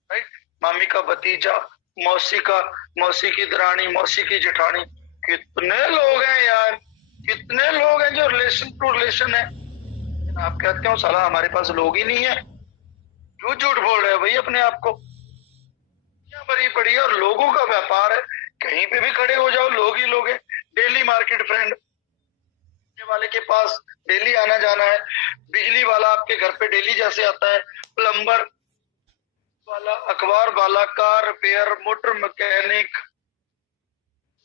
राइट, मामी का भतीजा, मौसी की दरानी, मौसी की जेठानी, कितने लोग हैं यार, कितने लोग हैं जो रिलेशन टू रिलेशन है। आप कहते हो साला हमारे पास लोग ही नहीं है, क्यों झूठ बोल रहे हो भाई अपने आप को, क्या बड़ी पड़ी है। और लोगों का व्यापार है, कहीं पे भी खड़े हो जाओ लोग ही लोग हैं। डेली मार्केट फ्रेंड वाले के पास डेली आना जाना है, बिजली वाला आपके घर पे डेली जैसे आता है, प्लम्बर वाला, अखबार वाला, car repair, motor mechanic,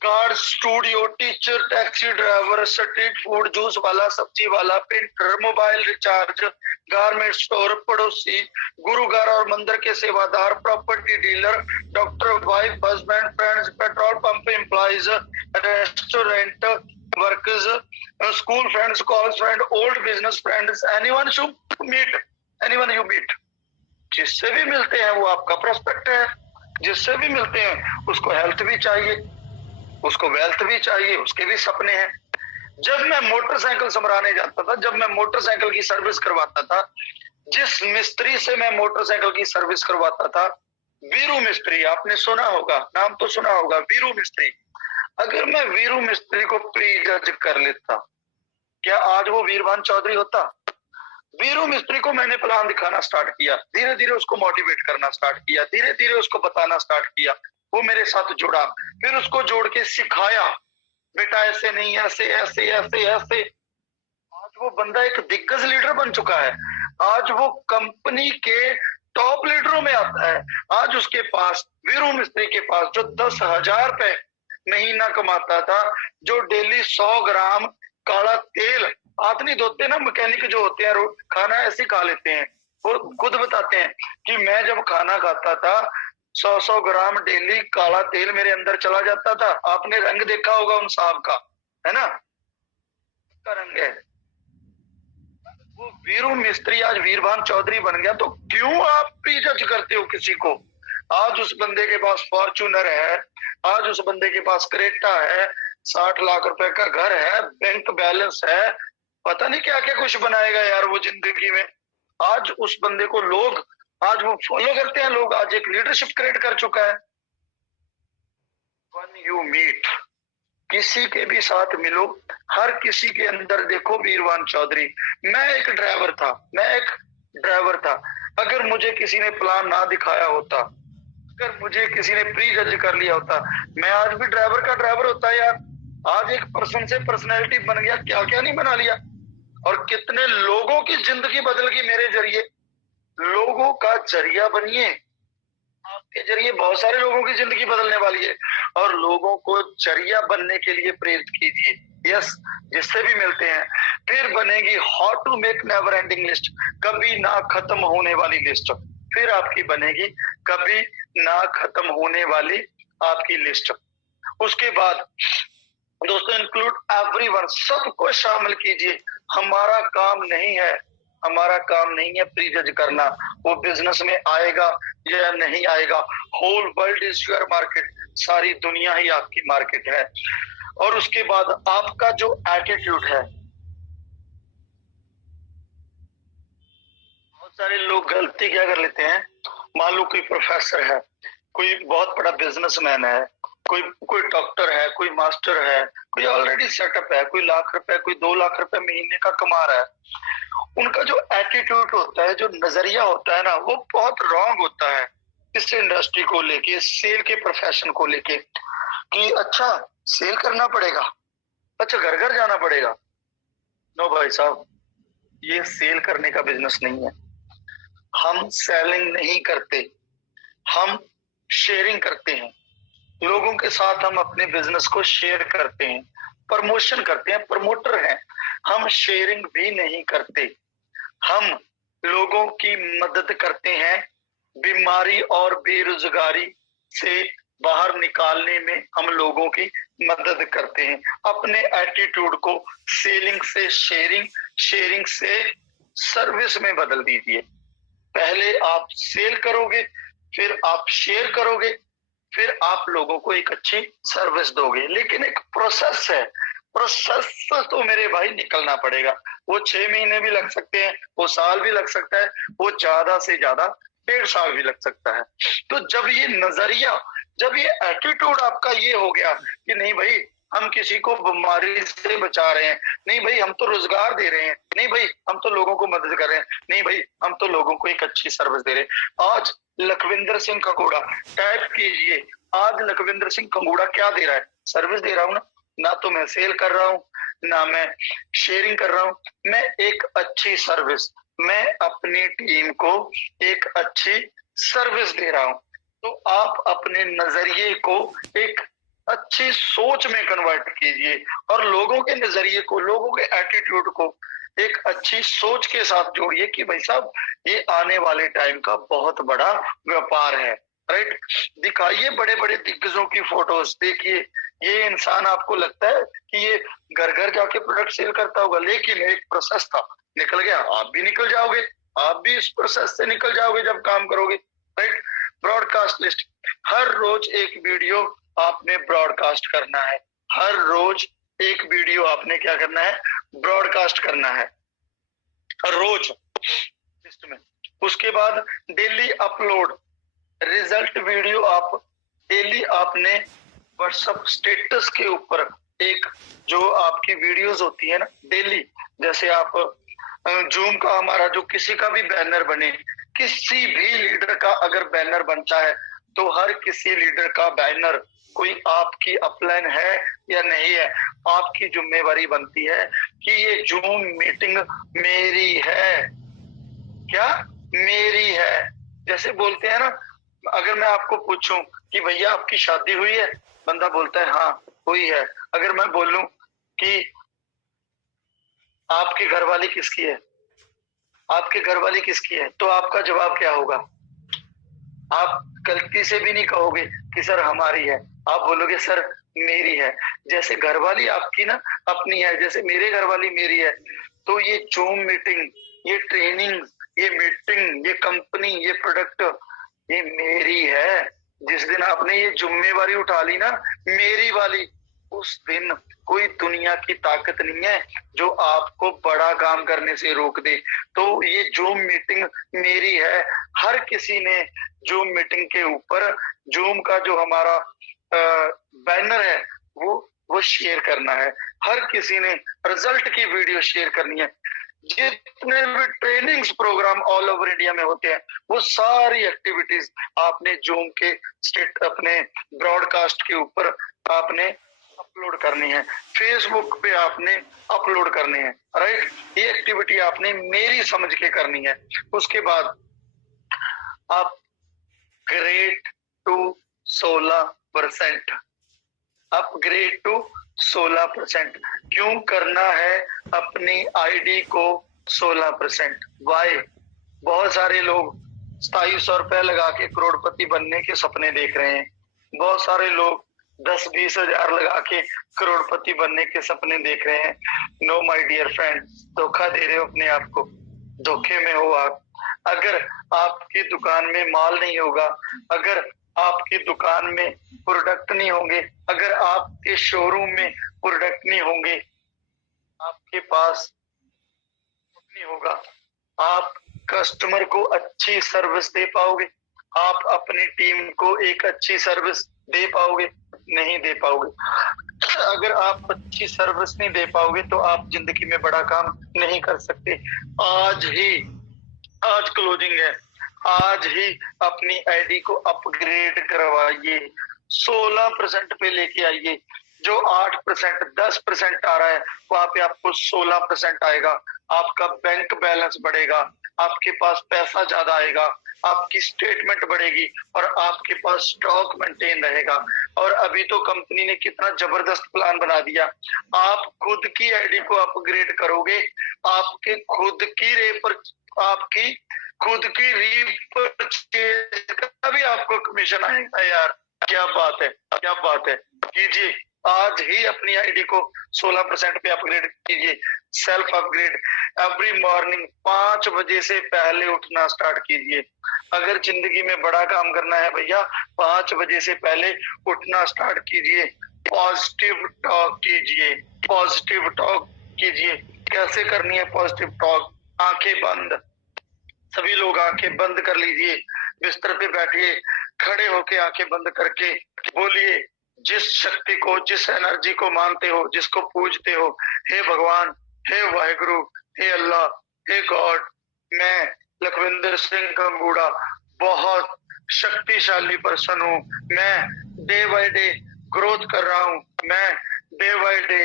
car studio, teacher, taxi driver, street food, juice वाला, सब्जी वाला, painter, mobile recharge, garment store, पड़ोसी, गुरुद्वार और मंदिर के सेवादार, property dealer, doctor, wife, husband, friends, petrol pump employees, restaurant workers, school friends, college friend, old business friends, anyone you meet, जिससे भी मिलते हैं वो आपका प्रोस्पेक्ट है, जिससे भी मिलते हैं उसको हेल्थ भी चाहिए, उसको वेल्थ भी चाहिए, उसके भी सपने हैं। जब मैं मोटरसाइकिल समराने जाता था, जब मैं मोटरसाइकिल की सर्विस करवाता था, जिस मिस्त्री से मैं मोटरसाइकिल की सर्विस करवाता था, वीरू मिस्त्री, आपने सुना होगा, नाम तो सुना होगा, वीरू मिस्त्री। अगर मैं वीरू मिस्त्री को प्री जज कर लेता, क्या आज वो वीरभान चौधरी होता? वीरू मिस्त्री को मैंने प्लान दिखाना स्टार्ट किया, धीरे धीरे उसको मोटिवेट करना स्टार्ट किया, धीरे धीरे उसको बताना स्टार्ट किया, वो मेरे साथ जुड़ा, फिर उसको जोड़ के सिखाया, बेटा ऐसे नहीं, ऐसे ऐसे ऐसे ऐसे। आज वो बंदा एक दिग्गज लीडर बन चुका है, आज वो कंपनी के टॉप लीडरों में आता है। आज उसके पास, वीरू मिस्त्री के पास, जो 10,000 रुपए महीना कमाता था, जो डेली 100 ग्राम काला तेल, हाथ नहीं धोते ना मैकेनिक जो होते हैं, खाना ऐसे खा लेते हैं, वो खुद बताते हैं कि मैं जब खाना खाता था 100 ग्राम डेली काला तेल मेरे अंदर चला जाता था। आपने रंग देखा होगा उन साहब का, है ना, का रंग है। वो वीरू मिस्त्री आज वीरभान चौधरी बन गया, तो क्यों आप प्रीजज करते हो किसी को? आज उस बंदे के पास फॉर्च्यूनर है, आज उस बंदे के पास क्रेटा है, 60 लाख रुपए का घर है, बैंक बैलेंस है, पता नहीं क्या क्या कुछ बनाएगा यार वो जिंदगी में। आज उस बंदे को लोग, आज वो फॉलो करते हैं लोग, आज एक लीडरशिप क्रिएट कर चुका है। When you meet, किसी के भी साथ मिलो, हर किसी के अंदर देखो वीरभान चौधरी। मैं एक ड्राइवर था, अगर मुझे किसी ने प्लान ना दिखाया होता, अगर मुझे किसी ने प्री जज कर लिया होता, मैं आज भी ड्राइवर का ड्राइवर होता यार। आज एक पर्सन से पर्सनैलिटी बन गया, क्या क्या नहीं बना लिया, और कितने लोगों की जिंदगी बदल गई मेरे जरिए। लोगों का जरिया बनिए, के जरिए बहुत सारे लोगों की जिंदगी बदलने वाली है। और लोगों को जरिया बनने के लिए प्रेरित कीजिए। यस, जिससे भी मिलते हैं। फिर बनेगी how to make never ending list, कभी ना खत्म होने वाली लिस्ट। फिर आपकी बनेगी कभी ना खत्म होने वाली आपकी लिस्ट। उसके बाद दोस्तों इंक्लूड एवरीवन, सबको शामिल कीजिए। हमारा काम नहीं है, हमारा काम नहीं है प्री जज करना वो बिजनेस में आएगा या नहीं आएगा। Whole world is your market, सारी दुनिया ही आपकी मार्केट है। और उसके बाद आपका जो एटीट्यूड है, बहुत सारे लोग गलती क्या कर लेते हैं, मान लो कोई प्रोफेसर है, कोई बहुत बड़ा बिजनेसमैन है, कोई डॉक्टर है, कोई मास्टर है, कोई ऑलरेडी सेटअप है, कोई लाख रुपए, कोई 2 लाख रुपए महीने का कमा रहा है। उनका जो एटीट्यूड होता है, जो नजरिया होता है ना, वो बहुत रॉन्ग होता है इस इंडस्ट्री को लेके, सेल के प्रोफेशन को लेके, कि अच्छा सेल करना पड़ेगा, अच्छा घर घर जाना पड़ेगा। नो भाई साहब, ये सेल करने का बिजनेस नहीं है। हम सेलिंग नहीं करते, हम शेयरिंग करते हैं। लोगों के साथ हम अपने बिजनेस को शेयर करते हैं, प्रमोशन करते हैं, प्रमोटर हैं। हम शेयरिंग भी नहीं करते। हम लोगों की मदद करते हैं, बीमारी और बेरोजगारी से बाहर निकालने में हम लोगों की मदद करते हैं। अपने एटीट्यूड को सेलिंग से शेयरिंग, शेयरिंग से सर्विस में बदल दीजिए। पहले आप सेल करोगे, फिर आप शेयर करोगे, फिर आप लोगों को एक अच्छी सर्विस दोगे। लेकिन एक प्रोसेस है, प्रोसेस तो मेरे भाई निकलना पड़ेगा। वो 6 महीने भी लग सकते हैं, वो साल भी लग सकता है, वो ज्यादा से ज्यादा 1.5 साल भी लग सकता है। तो जब ये नजरिया, जब ये एटीट्यूड आपका ये हो गया कि नहीं भाई हम किसी को बीमारी से बचा रहे हैं, नहीं भाई हम तो रोजगार दे रहे हैं, नहीं भाई हम तो लोगों को मदद कर रहे हैं, नहीं भाई हम तो लोगों को एक अच्छी सर्विस दे रहे हैं। आज लखविंदर सिंह कंगूड़ा टाइप कीजिए, आज लखविंदर सिंह कंगूड़ा क्या दे रहा है? सर्विस दे रहा हूँ ना तो मैं सेल कर रहा हूँ, ना मैं शेयरिंग कर रहा हूँ, मैं एक अच्छी सर्विस, मैं अपनी टीम को एक अच्छी सर्विस दे रहा हूँ। तो आप अपने नजरिए को एक अच्छी सोच में कन्वर्ट कीजिए और लोगों के नजरिए को, लोगों के एटीट्यूड को एक अच्छी सोच के साथ जोड़िए कि भाई साहब ये आने वाले टाइम का बहुत बड़ा व्यापार है। राइट, दिखाइए बड़े बड़े दिग्गजों की फोटोज, देखिए ये इंसान आपको लगता है कि ये घर घर जाके प्रोडक्ट सेल करता होगा, लेकिन एक प्रोसेस था, निकल गया, आप भी निकल जाओगे, आप भी इस प्रोसेस से निकल जाओगे जब काम करोगे। राइट, ब्रॉडकास्ट लिस्ट, हर रोज एक वीडियो आपने ब्रॉडकास्ट करना है, हर रोज एक वीडियो आपने क्या करना है, ब्रॉडकास्ट करना है रोज लिस्ट में। उसके बाद डेली अपलोड रिजल्ट वीडियो, आप डेली आपने व्हाट्सएप स्टेटस के ऊपर एक जो आपकी वीडियोस होती है ना डेली, जैसे आप जूम का हमारा जो किसी का भी बैनर बने, किसी भी लीडर का अगर बैनर बनता है तो हर किसी लीडर का बैनर कोई आपकी अपलाइन है या नहीं है, आपकी जिम्मेवारी बनती है कि ये जूम मीटिंग मेरी है, क्या मेरी है। जैसे बोलते हैं ना, अगर मैं आपको पूछूं कि भैया आपकी शादी हुई है, बंदा बोलता है हाँ हुई है। अगर मैं बोलूं कि आपकी घरवाली किसकी है, आपके घरवाली किसकी है, तो आपका जवाब क्या होगा? आप गलती से भी नहीं कहोगे कि सर हमारी है, आप बोलोगे सर मेरी है। जैसे घरवाली आपकी ना अपनी है, जैसे मेरे घरवाली मेरी है, तो ये जूम मीटिंग, ये ट्रेनिंग, ये मीटिंग, ये कंपनी, ये प्रोडक्ट, ये मेरी है। जिस दिन आपने ये जिम्मेवारी उठा ली ना मेरी वाली, उस दिन कोई दुनिया की ताकत नहीं है जो आपको बड़ा काम करने से रोक दे। तो ये जूम मीटिंग मेरी है। हर किसी ने जूम मीटिंग के ऊपर जूम का जो हमारा बैनर है वो शेयर करना है। हर किसी ने रिजल्ट की वीडियो शेयर करनी है। जितने भी trainings program all over India में होते हैं वो सारी एक्टिविटीज आपने जूम के स्टेट अपने ब्रॉडकास्ट के ऊपर आपने अपलोड करनी है, फेसबुक पे आपने अपलोड करनी है। राइट, ये एक्टिविटी आपने मेरी समझ के करनी है। उसके बाद आप ग्रेट 16%। Upgrade to 16%। क्यों करना है अपनी आईडी को 16%? वाई? बहुत सारे लोग 2700 रुपए लगा के करोड़पति बनने के सपने देख रहे हैं। बहुत सारे लोग 10-20 हजार लगा के करोड़पति बनने के सपने देख रहे हैं। नो माय डियर फ्रेंड, धोखा दे रहे हो अपने आप को, धोखे में हो आप। अगर आपकी दुकान में माल नहीं होगा, अगर आपकी दुकान में प्रोडक्ट नहीं होंगे, अगर आपके शोरूम में प्रोडक्ट नहीं होंगे, आपके पास नहीं होगा, आप कस्टमर को अच्छी सर्विस दे पाओगे? आप अपनी टीम को एक अच्छी सर्विस दे पाओगे? नहीं दे पाओगे। अगर आप अच्छी सर्विस नहीं दे पाओगे तो आप जिंदगी में बड़ा काम नहीं कर सकते। आज क्लोजिंग है, आज ही अपनी आईडी को अपग्रेड करवाइए, 16% पे लेके आइए। जो 8% 10% आ रहा है वहां पे आपको 16% आएगा। आपका बैंक बैलेंस बढ़ेगा, आपके पास पैसा ज्यादा आएगा, आपकी स्टेटमेंट बढ़ेगी और आपके पास स्टॉक मेंटेन रहेगा। और अभी तो कंपनी ने कितना जबरदस्त प्लान बना दिया। आप खुद की आईडी को अपग्रेड करोगे, आपके खुद की रीपरचेज का भी आपको कमीशन आएगा। यार क्या बात है, क्या बात है। कीजिए, आज ही अपनी आईडी को 16% पे अपग्रेड कीजिए। सेल्फ अपग्रेड एवरी मॉर्निंग 5 बजे से पहले उठना स्टार्ट कीजिए। अगर जिंदगी में बड़ा काम करना है भैया, 5 बजे से पहले उठना स्टार्ट कीजिए। पॉजिटिव टॉक कीजिए, पॉजिटिव टॉक कीजिए। कैसे करनी है पॉजिटिव टॉक? आंखें बंद, सभी लोग आंखें बंद कर लीजिए, बिस्तर पे बैठिए, खड़े होके आंखें बंद करके बोलिए, जिस शक्ति को, जिस एनर्जी को मानते हो, जिसको पूजते हो, हे भगवान, हे वाहिगुरु, हे अल्लाह, हे गॉड, मैं लखविंदर सिंह कंगूड़ा बहुत शक्तिशाली पर्सन हूँ। मैं डे बाय डे ग्रोथ कर रहा हूँ। मैं डे बाय डे,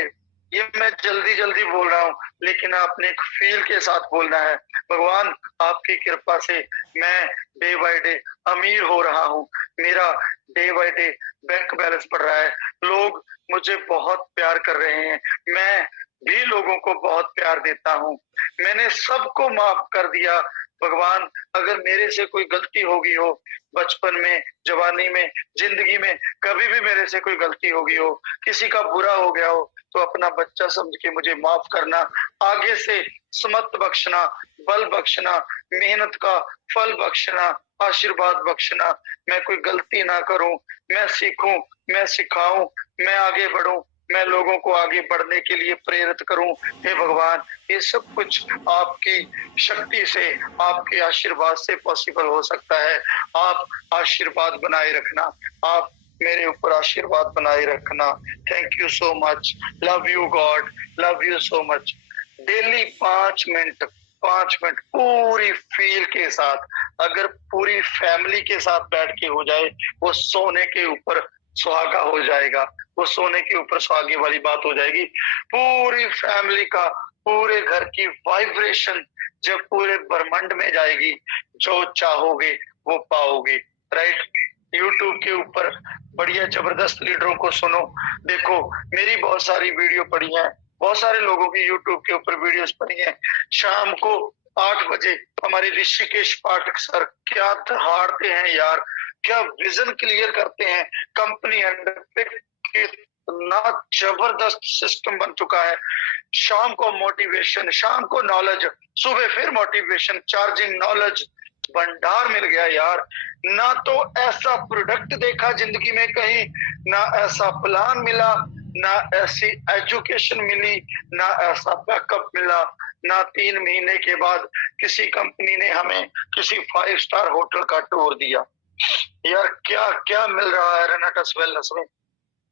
ये मैं जल्दी जल्दी बोल रहा हूँ लेकिन आपने एक फील के साथ बोलना है। भगवान आपकी कृपा से मैं डे बाय डे अमीर हो रहा हूँ। मेरा day by day bank balance बढ़ रहा है। लोग मुझे बहुत प्यार कर रहे हैं। मैं भी लोगों को बहुत प्यार देता हूँ। मैंने सबको माफ कर दिया। भगवान अगर मेरे से कोई गलती होगी हो, बचपन में, जवानी में, जिंदगी में कभी भी मेरे से कोई गलती होगी हो, किसी का बुरा हो गया हो, तो अपना बच्चा समझ के मुझे माफ करना। आगे से समत बख्शना, बल बख्शना, मेहनत का फल बख्शना, आशीर्वाद बख्शना। मैं कोई गलती ना करूं, मैं सीखूं, मैं सिखाऊं, मैं आगे बढ़ूं, मैं लोगों को आगे बढ़ने के लिए प्रेरित करूं। हे भगवान, ये सब कुछ आपकी शक्ति से, आपके आशीर्वाद से पॉसिबल हो सकता है। आप आशीर्वाद बनाए रखना, आप मेरे ऊपर आशीर्वाद बनाए रखना। Thank you so much, love you God, love you so much. Daily 5 minute पूरी फील के साथ, अगर पूरी फैमिली के साथ बैठ के हो जाए, वो सोने के ऊपर सुहागा हो जाएगा, वो सोने के ऊपर सुहागे वाली बात हो जाएगी। पूरी फैमिली का, पूरे घर की वाइब्रेशन जब पूरे ब्रह्मांड में जाएगी, जो चाहोगे वो पाओगे। राइट? यूट्यूब के ऊपर बढ़िया जबरदस्त लीडरों को सुनो। देखो, मेरी बहुत सारी वीडियो पड़ी हैं, बहुत सारे लोगों की यूट्यूब के ऊपर वीडियोस पड़ी हैं। शाम को 8 बजे हमारे ऋषिकेश पाठक सर क्या दहाड़ते हैं यार, क्या विजन क्लियर करते हैं। कंपनी अंडर पे कितना जबरदस्त सिस्टम बन चुका है। शाम को मोटिवेशन, शाम को नॉलेज, सुबह फिर मोटिवेशन, चार्जिंग नॉलेज, भंडार मिल गया यार। ना तो ऐसा प्रोडक्ट देखा जिंदगी में कहीं, ना ऐसा प्लान मिला, ना ऐसी एजुकेशन मिली, ना ऐसा बैकअप मिला, ना 3 महीने के बाद किसी कंपनी ने हमें किसी 5 स्टार होटल का टूर दिया। यार क्या क्या मिल रहा है रेनेटस वेलनेस में।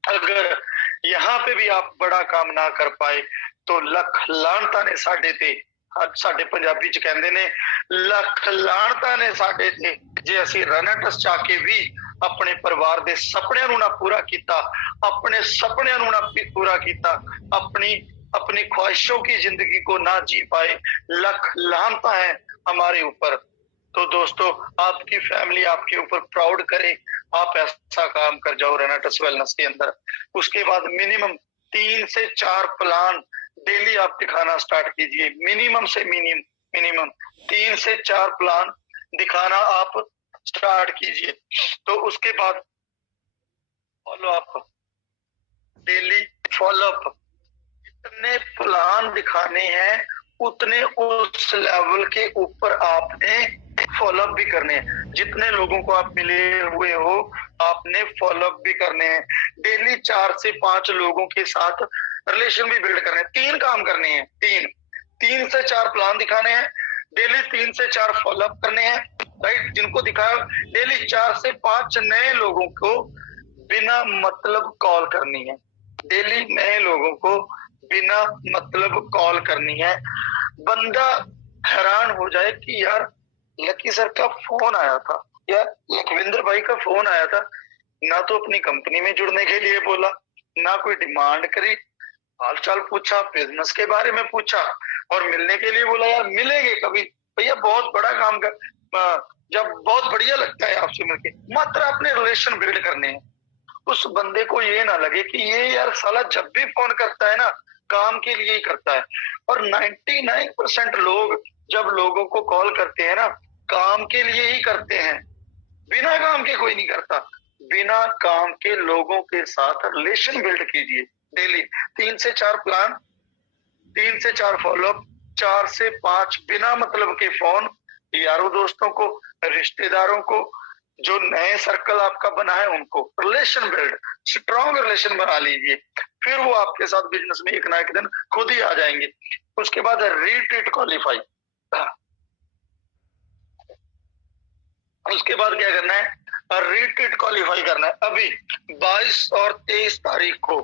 अगर यहाँ पे भी आप बड़ा काम ना कर पाए तो लख लानता ने साडे ते, साडे पंजाबी च कहंदे ने लख लानता ने साडे ते, जे असीं रेनेटस चा के भी अपने परिवार दे सपनिਆਂ ਨੂੰ ना पूरा कीता, अपने सपनिਆਂ ਨੂੰ ना पूरा कीता, अपनी ख्वाहिशों की जिंदगी को ना जी पाए, लख लानता है हमारे ऊपर। तो दोस्तों, आपकी फैमिली आपके ऊपर प्राउड करे, आप ऐसा काम कर जाओ रेनेटस वेलनेस के अंदर। उसके बाद मिनिमम 3 से 4 प्लान डेली आप दिखाना स्टार्ट कीजिए। मिनिमम से मिनिमम 3 से 4 प्लान दिखाना आप स्टार्ट कीजिए। तो उसके बाद follow up, daily follow up, जितने प्लान दिखाने हैं उतने उस लेवल के ऊपर आपने फॉलोअप भी करने हैं। जितने लोगों को आप मिले हुए हो आपने फॉलोअप भी करने हैं। डेली 4 से 5 लोगों के साथ रिलेशन भी बिल्ड करने हैं। 3 काम करने हैं, 3 से 4 प्लान दिखाने हैं, डेली 3 से 4 फॉलोअप करने हैं, राइट। जिनको दिखाया डेली 4 से 5 नए लोगों को बिना मतलब कॉल करनी है। डेली नए लोगों को बिना मतलब कॉल करनी है। बंदा हैरान हो जाए कि यार लकी सर का फोन आया था, यार लखविंदर भाई का फोन आया था, ना तो अपनी कंपनी में जुड़ने के लिए बोला, ना कोई डिमांड करी, हालचाल पूछा, बिजनेस के बारे में पूछा और मिलने के लिए बोला। यार मिलेंगे कभी भैया, बहुत बड़ा काम कर, जब बहुत बढ़िया लगता है आपसे मिलके, मात्र अपने रिलेशन बिल्ड करने हैं। उस बंदे को ये ना लगे कि ये यार साला जब भी फोन करता है ना काम के लिए ही करता है। और 99% लोग जब लोगों को कॉल करते हैं ना काम के लिए ही करते हैं, बिना काम के कोई नहीं करता। बिना काम के लोगों के साथ रिलेशन बिल्ड कीजिए। डेली 3 से 4 प्लान, 3 से 4 फॉलोअप, 4 से 5 बिना मतलब के फोन, यारों दोस्तों को, रिश्तेदारों को, जो नए सर्कल आपका बना है उनको रिलेशन बिल्ड, स्ट्रॉन्ग रिलेशन बना लीजिए। फिर वो आपके साथ बिजनेस में एक ना एक दिन खुद ही आ जाएंगे। उसके बाद रीट्रीट क्वालिफाई। उसके बाद क्या करना है, रीट्रीट क्वालिफाई करना है। अभी 22 और 23 तारीख को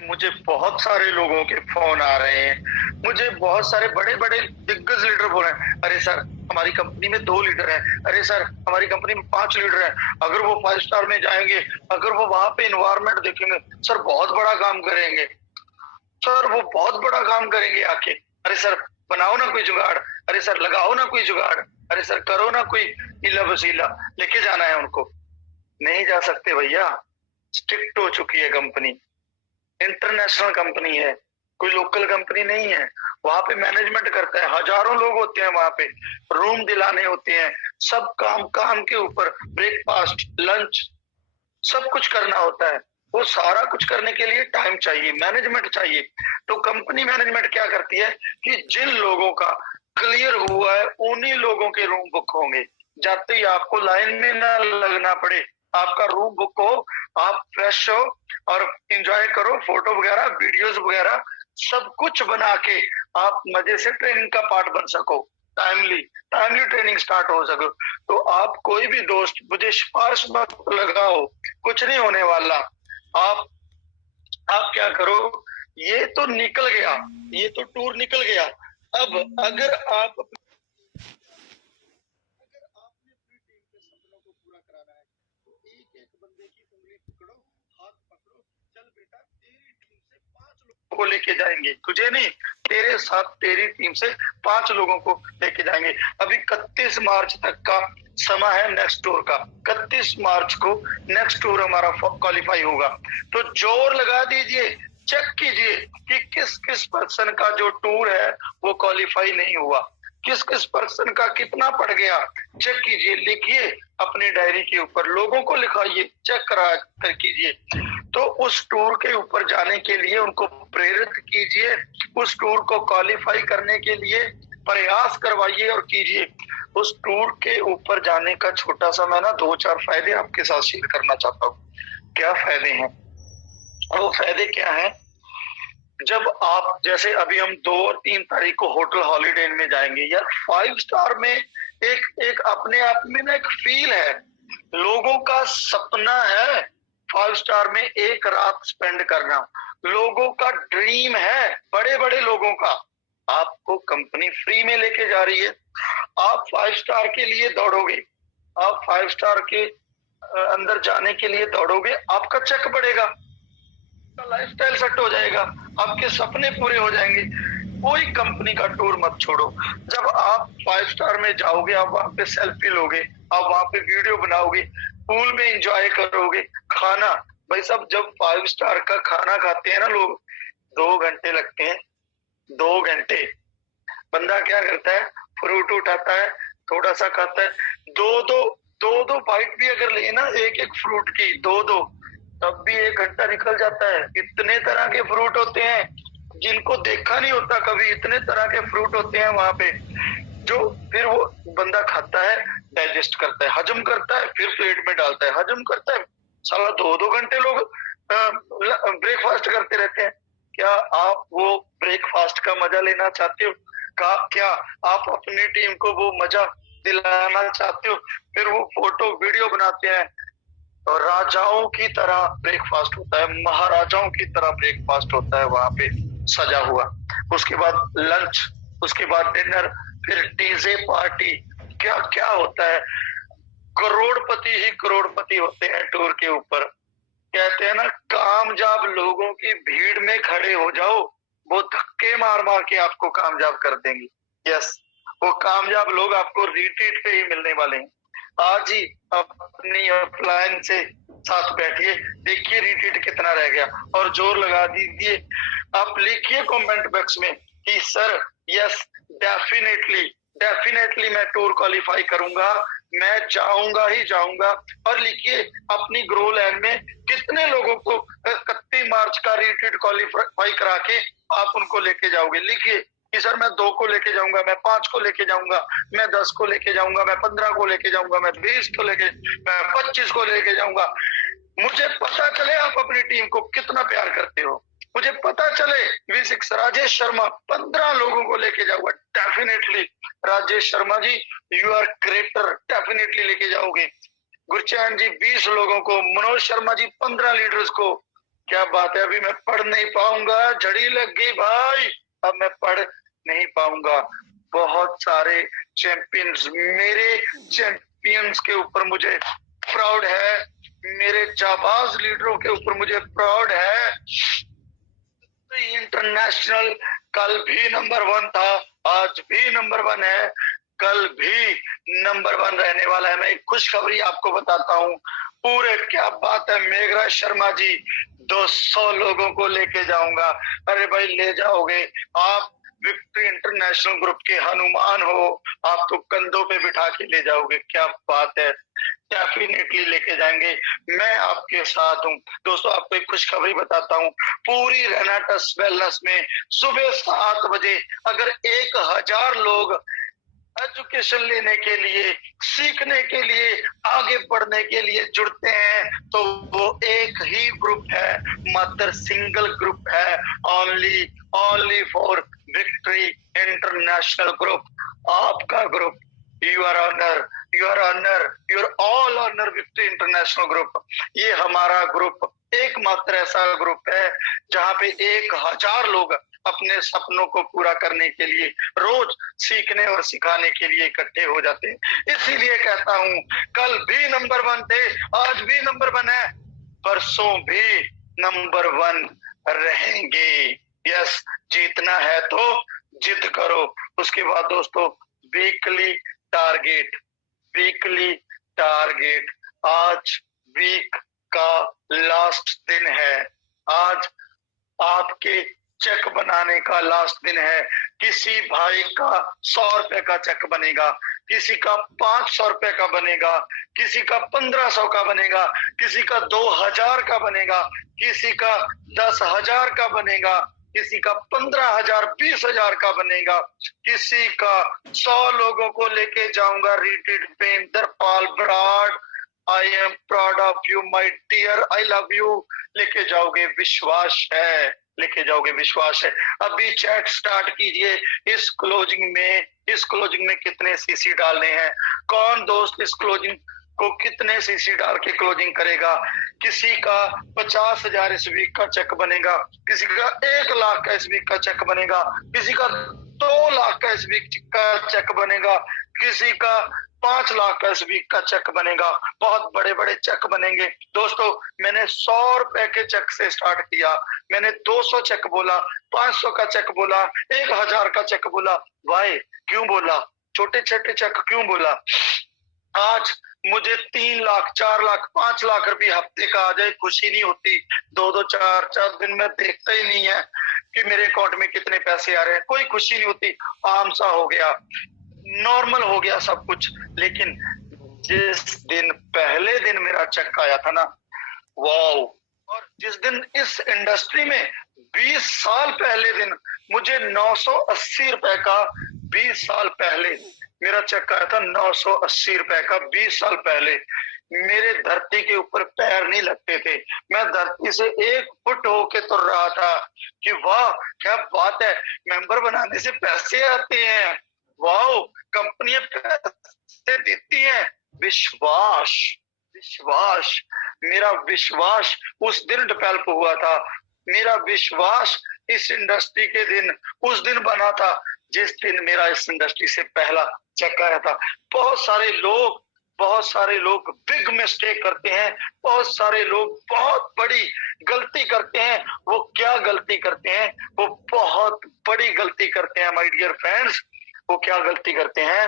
मुझे बहुत सारे लोगों के फोन आ रहे हैं। मुझे बहुत सारे बड़े बड़े दिग्गज लीडर बोल रहे हैं, अरे सर हमारी कंपनी में 2 लीडर हैं, अरे सर हमारी कंपनी में 5 लीडर हैं, अगर वो 5 स्टार में जाएंगे, अगर वो वहां पे एनवायरमेंट देखेंगे, सर बहुत बड़ा काम करेंगे, सर वो बहुत बड़ा काम करेंगे आके। अरे सर बनाओ ना कोई जुगाड़, अरे सर लगाओ ना कोई जुगाड़, अरे सर करो ना कोई हीला वसीला, लेके जाना है उनको। नहीं जा सकते भैया, स्ट्रिक्ट हो चुकी है कंपनी, इंटरनेशनल कंपनी है, कोई लोकल कंपनी नहीं है। वहां पे मैनेजमेंट करता है, हजारों लोग होते हैं वहां पे, रूम दिलाने होते हैं, सब काम के ऊपर, ब्रेकफास्ट, लंच, सब कुछ करना होता है। वो सारा कुछ करने के लिए टाइम चाहिए, मैनेजमेंट चाहिए। तो कंपनी मैनेजमेंट क्या करती है कि जिन लोगों का क्लियर हुआ है उन्हीं लोगों के रूम बुक होंगे। जाते ही आपको लाइन में ना लगना पड़े, आपका रूम बुक हो, आप फ्रेश हो और एंजॉय करो, फोटो वगैरह, वीडियोस वगैरह सब कुछ बना के आप मजे से ट्रेनिंग का पार्ट बन सको, टाइमली ट्रेनिंग स्टार्ट हो सके। तो आप कोई भी दोस्त मुझे सिफारिश मत लगाओ, कुछ नहीं होने वाला। आप क्या करो, ये तो निकल गया, ये तो टूर निकल गया। अब अगर आपने अपनी टीम के सपनों को पूरा कराना है तो एक एक बंदे की उंगली पकड़ो, हाथ पकड़ो, चल बेटा तेरी टीम से 5 लोगों को लेके जाएंगे, तुझे नहीं, तेरे साथ तेरी टीम से 5 लोगों को लेके जाएंगे। अभी 31 मार्च तक का समय है नेक्स्ट टूर का। 31 मार्च को नेक्स्ट टूर हमारा क्वालिफाई होगा। तो जोर लगा दीजिए, चेक कीजिए कि किस किस पर्सन का जो टूर है वो क्वालिफाई नहीं हुआ, किस किस पर्सन का कितना पड़ गया, चेक कीजिए, लिखिए अपनी डायरी के ऊपर, लोगों को लिखाइए, चेक कर कीजिए। तो उस टूर के ऊपर जाने के लिए उनको प्रेरित कीजिए, उस टूर को क्वालिफाई करने के लिए प्रयास करवाइए और कीजिए। उस टूर के ऊपर जाने का छोटा सा मैं ना 2-4 फायदे आपके साथ शेयर करना चाहता हूँ। क्या फायदे हैं, वो फायदे क्या हैं? जब आप जैसे अभी हम 2 और 3 तारीख को होटल हॉलिडे इन में जाएंगे, यार 5 स्टार में एक अपने आप में ना एक फील है, लोगों का सपना है 5 स्टार में एक रात स्पेंड करना, लोगों का ड्रीम है, बड़े बड़े लोगों का। आपको कंपनी फ्री में लेके जा रही है, आप 5 स्टार के लिए दौड़ोगे, आप 5 स्टार के अंदर जाने के लिए दौड़ोगे, आपका चेक बढ़ेगा, लाइफस्टाइल सेट हो जाएगा, आपके सपने पूरे हो जाएंगे। कोई कंपनी का टूर मत छोड़ो। जब आप 5 स्टार में जाओगे, आप वहां पे सेल्फी लोगे, आप वहां पे वीडियो बनाओगे, पूल में एंजॉय करोगे। खाना भाई साहब, जब 5 स्टार का खाना खाते हैं ना लोग, 2 घंटे लगते हैं, 2 घंटे। बंदा क्या करता है, फ्रूट उठाता है, थोड़ा सा खाता है, दो बाइट भी अगर ले ना एक एक फ्रूट की, दो तब भी 1 घंटा निकल जाता है। इतने तरह के फ्रूट होते हैं जिनको देखा नहीं होता कभी, इतने तरह के फ्रूट होते हैं वहां पे, जो फिर वो बंदा खाता है, डाइजेस्ट करता है, हजम करता है, फिर प्लेट में डालता है, हजम करता है। साला 2 घंटे लोग ब्रेकफास्ट करते रहते हैं। क्या आप वो ब्रेकफास्ट का मजा लेना चाहते हो? क्या आप अपनी टीम को वो मजा दिलाना चाहते हो? फिर वो फोटो वीडियो बनाते हैं, और राजाओं की तरह ब्रेकफास्ट होता है, महाराजाओं की तरह ब्रेकफास्ट होता है वहां पे सजा हुआ। उसके बाद लंच, उसके बाद डिनर, फिर डीजे पार्टी, क्या क्या होता है। करोड़पति ही करोड़पति होते हैं टूर के ऊपर। कहते हैं ना, कामयाब लोगों की भीड़ में खड़े हो जाओ, वो धक्के मार मार के आपको कामयाब कर देंगे। यस, वो कामयाब लोग आपको रिट्रीट पे ही मिलने वाले हैं। आज ही अपनी अपलाइन से साथ बैठिए, देखिए रिट्रीट कितना रह गया, और जोर लगा दीजिए। आप लिखिए कमेंट बॉक्स में कि सर यस, डेफिनेटली मैं टूर क्वालिफाई करूंगा, मैं जाऊंगा ही जाऊंगा। और लिखिए अपनी ग्रो लैंड में कितने लोगों को 31 मार्च का रिट्रीट क्वालिफाई करा के आप उनको लेके जाओगे। लिखिए कि सर मैं 2 को लेके जाऊंगा, मैं 5 को लेके जाऊंगा, मैं 10 को लेके जाऊंगा, मैं 15 को लेके जाऊंगा, मैं 20 को लेके, मैं 25 को लेके जाऊंगा। मुझे पता चले आप अपनी टीम को कितना प्यार करते हो, मुझे पता चले। V6 राजेश शर्मा 15 लोगों को लेके जाऊंगा definitely. Rajesh Sharma ji, you are creator, definitely लेके जाओगे। गुरचैन जी 20 लोगों को, मनोज शर्मा जी 15 लीडर्स को। क्या बात है, अभी मैं पढ़ नहीं पाऊंगा, झड़ी लग गई भाई, अब मैं पढ़ नहीं पाऊंगा। बहुत सारे चैंपियंस, मेरे चैंपियंस के ऊपर मुझे प्राउड है, मेरे जाबाज लीडरों के ऊपर मुझे प्राउड है। इंटरनेशनल कल भी नंबर 1 था, आज भी नंबर 1 है, कल भी नंबर 1 रहने वाला है। मैं एक खुशखबरी आपको बताता हूँ पूरे, क्या बात है मेघराज शर्मा जी, 200 लोगों को लेके जाऊंगा। अरे भाई ले जाओगे आप, विक्ट्री इंटरनेशनल ग्रुप के हनुमान हो, आप तो कंधों पे बिठा के ले जाओगे। क्या बात है, डेफिनेटली लेके जाएंगे, मैं आपके साथ हूँ। दोस्तों आपको एक खुशखबरी बताता हूँ, पूरी रेनाटस वेलनेस में सुबह 7 बजे अगर 1000 लोग एजुकेशन लेने के लिए, सीखने के लिए, आगे बढ़ने के लिए जुड़ते हैं, तो वो एक ही ग्रुप है, मात्र सिंगल ग्रुप है, only for Victory International group, आपका ग्रुप। You are all honour Victory International group. ये हमारा ग्रुप एकमात्र ऐसा ग्रुप है जहाँ पे 1000 लोग अपने सपनों को पूरा करने के लिए रोज सीखने और सिखाने के लिए इकट्ठे हो जाते हैं। इसीलिए कहता हूँ, कल भी नंबर 1 थे, आज भी नंबर 1 है, परसों भी नंबर 1 रहेंगे। यस, जीतना है तो जिद करो। उसके बाद दोस्तों वीकली टारगेट, आज वीक का लास्ट दिन है, आज आपके चेक बनाने का लास्ट दिन है। किसी भाई का 100 रुपए का चेक बनेगा, किसी का 500 रुपए का बनेगा, किसी का 1500 का बनेगा, किसी का 2000 का बनेगा, किसी का 10,000 का बनेगा, किसी का 15,000 20,000 का बनेगा, किसी का 100 लोगों को लेके जाऊंगा रिट्रीट पे। Indrapal Brar, I am proud of you my dear, I love you, लेके जाओगे, विश्वास है, लेके जाओगे, विश्वास है। अभी चैट स्टार्ट कीजिए। इस क्लोजिंग में कितने सीसी डालने हैं, कौन दोस्त इस क्लोजिंग को कितने सीसी डाल के क्लोजिंग करेगा। किसी का 50,000 इस वीक का चेक बनेगा, किसी का 1 लाख का इस वीक का चेक बनेगा, किसी का 2 लाख का इस वीक का चेक बनेगा, किसी का 5 लाख का इस वीक का चेक बनेगा। बहुत बड़े बड़े चेक बनेंगे दोस्तों। मैंने 100 रुपए के चेक से स्टार्ट किया, मैंने 200 चेक बोला, 500 का चेक बोला, 1000 का चेक बोला। वाई क्यों बोला, छोटे छोटे चेक क्यों बोला? आज मुझे 3 लाख 4 लाख 5 लाख रुपए हफ्ते का आ जाए, खुशी नहीं होती। 2-2 4-4 दिन में देखता ही नहीं है कि मेरे अकाउंट में कितने पैसे आ रहे हैं, कोई खुशी नहीं होती। आम सा हो गया, नॉर्मल हो गया सब कुछ। लेकिन जिस दिन पहले दिन मेरा चेक आया था ना, वाओ। और जिस दिन इस इंडस्ट्री में 20 साल पहले दिन मुझे 980 रुपए का, 20 साल पहले मेरा चेक आया था 980 रुपए का। 20 साल पहले मेरे धरती के ऊपर पैर नहीं लगते थे, मैं धरती से 1 फुट होके तुर रहा था कि वाह क्या बात है, मेंबर बनाने से पैसे आते हैं, वाह कंपनियां पैसे देती हैं। विश्वास, विश्वास, मेरा विश्वास उस दिन डेवलप हुआ था। मेरा विश्वास इस इंडस्ट्री के दिन उस दिन बना था जिस दिन मेरा इस इंडस्ट्री से पहला चेक आया था। बहुत सारे लोग बिग मिस्टेक करते हैं, बहुत सारे लोग बहुत बड़ी गलती करते हैं। वो क्या गलती करते हैं? वो बहुत बड़ी गलती करते हैं माय डियर फ्रेंड्स। वो क्या गलती करते हैं?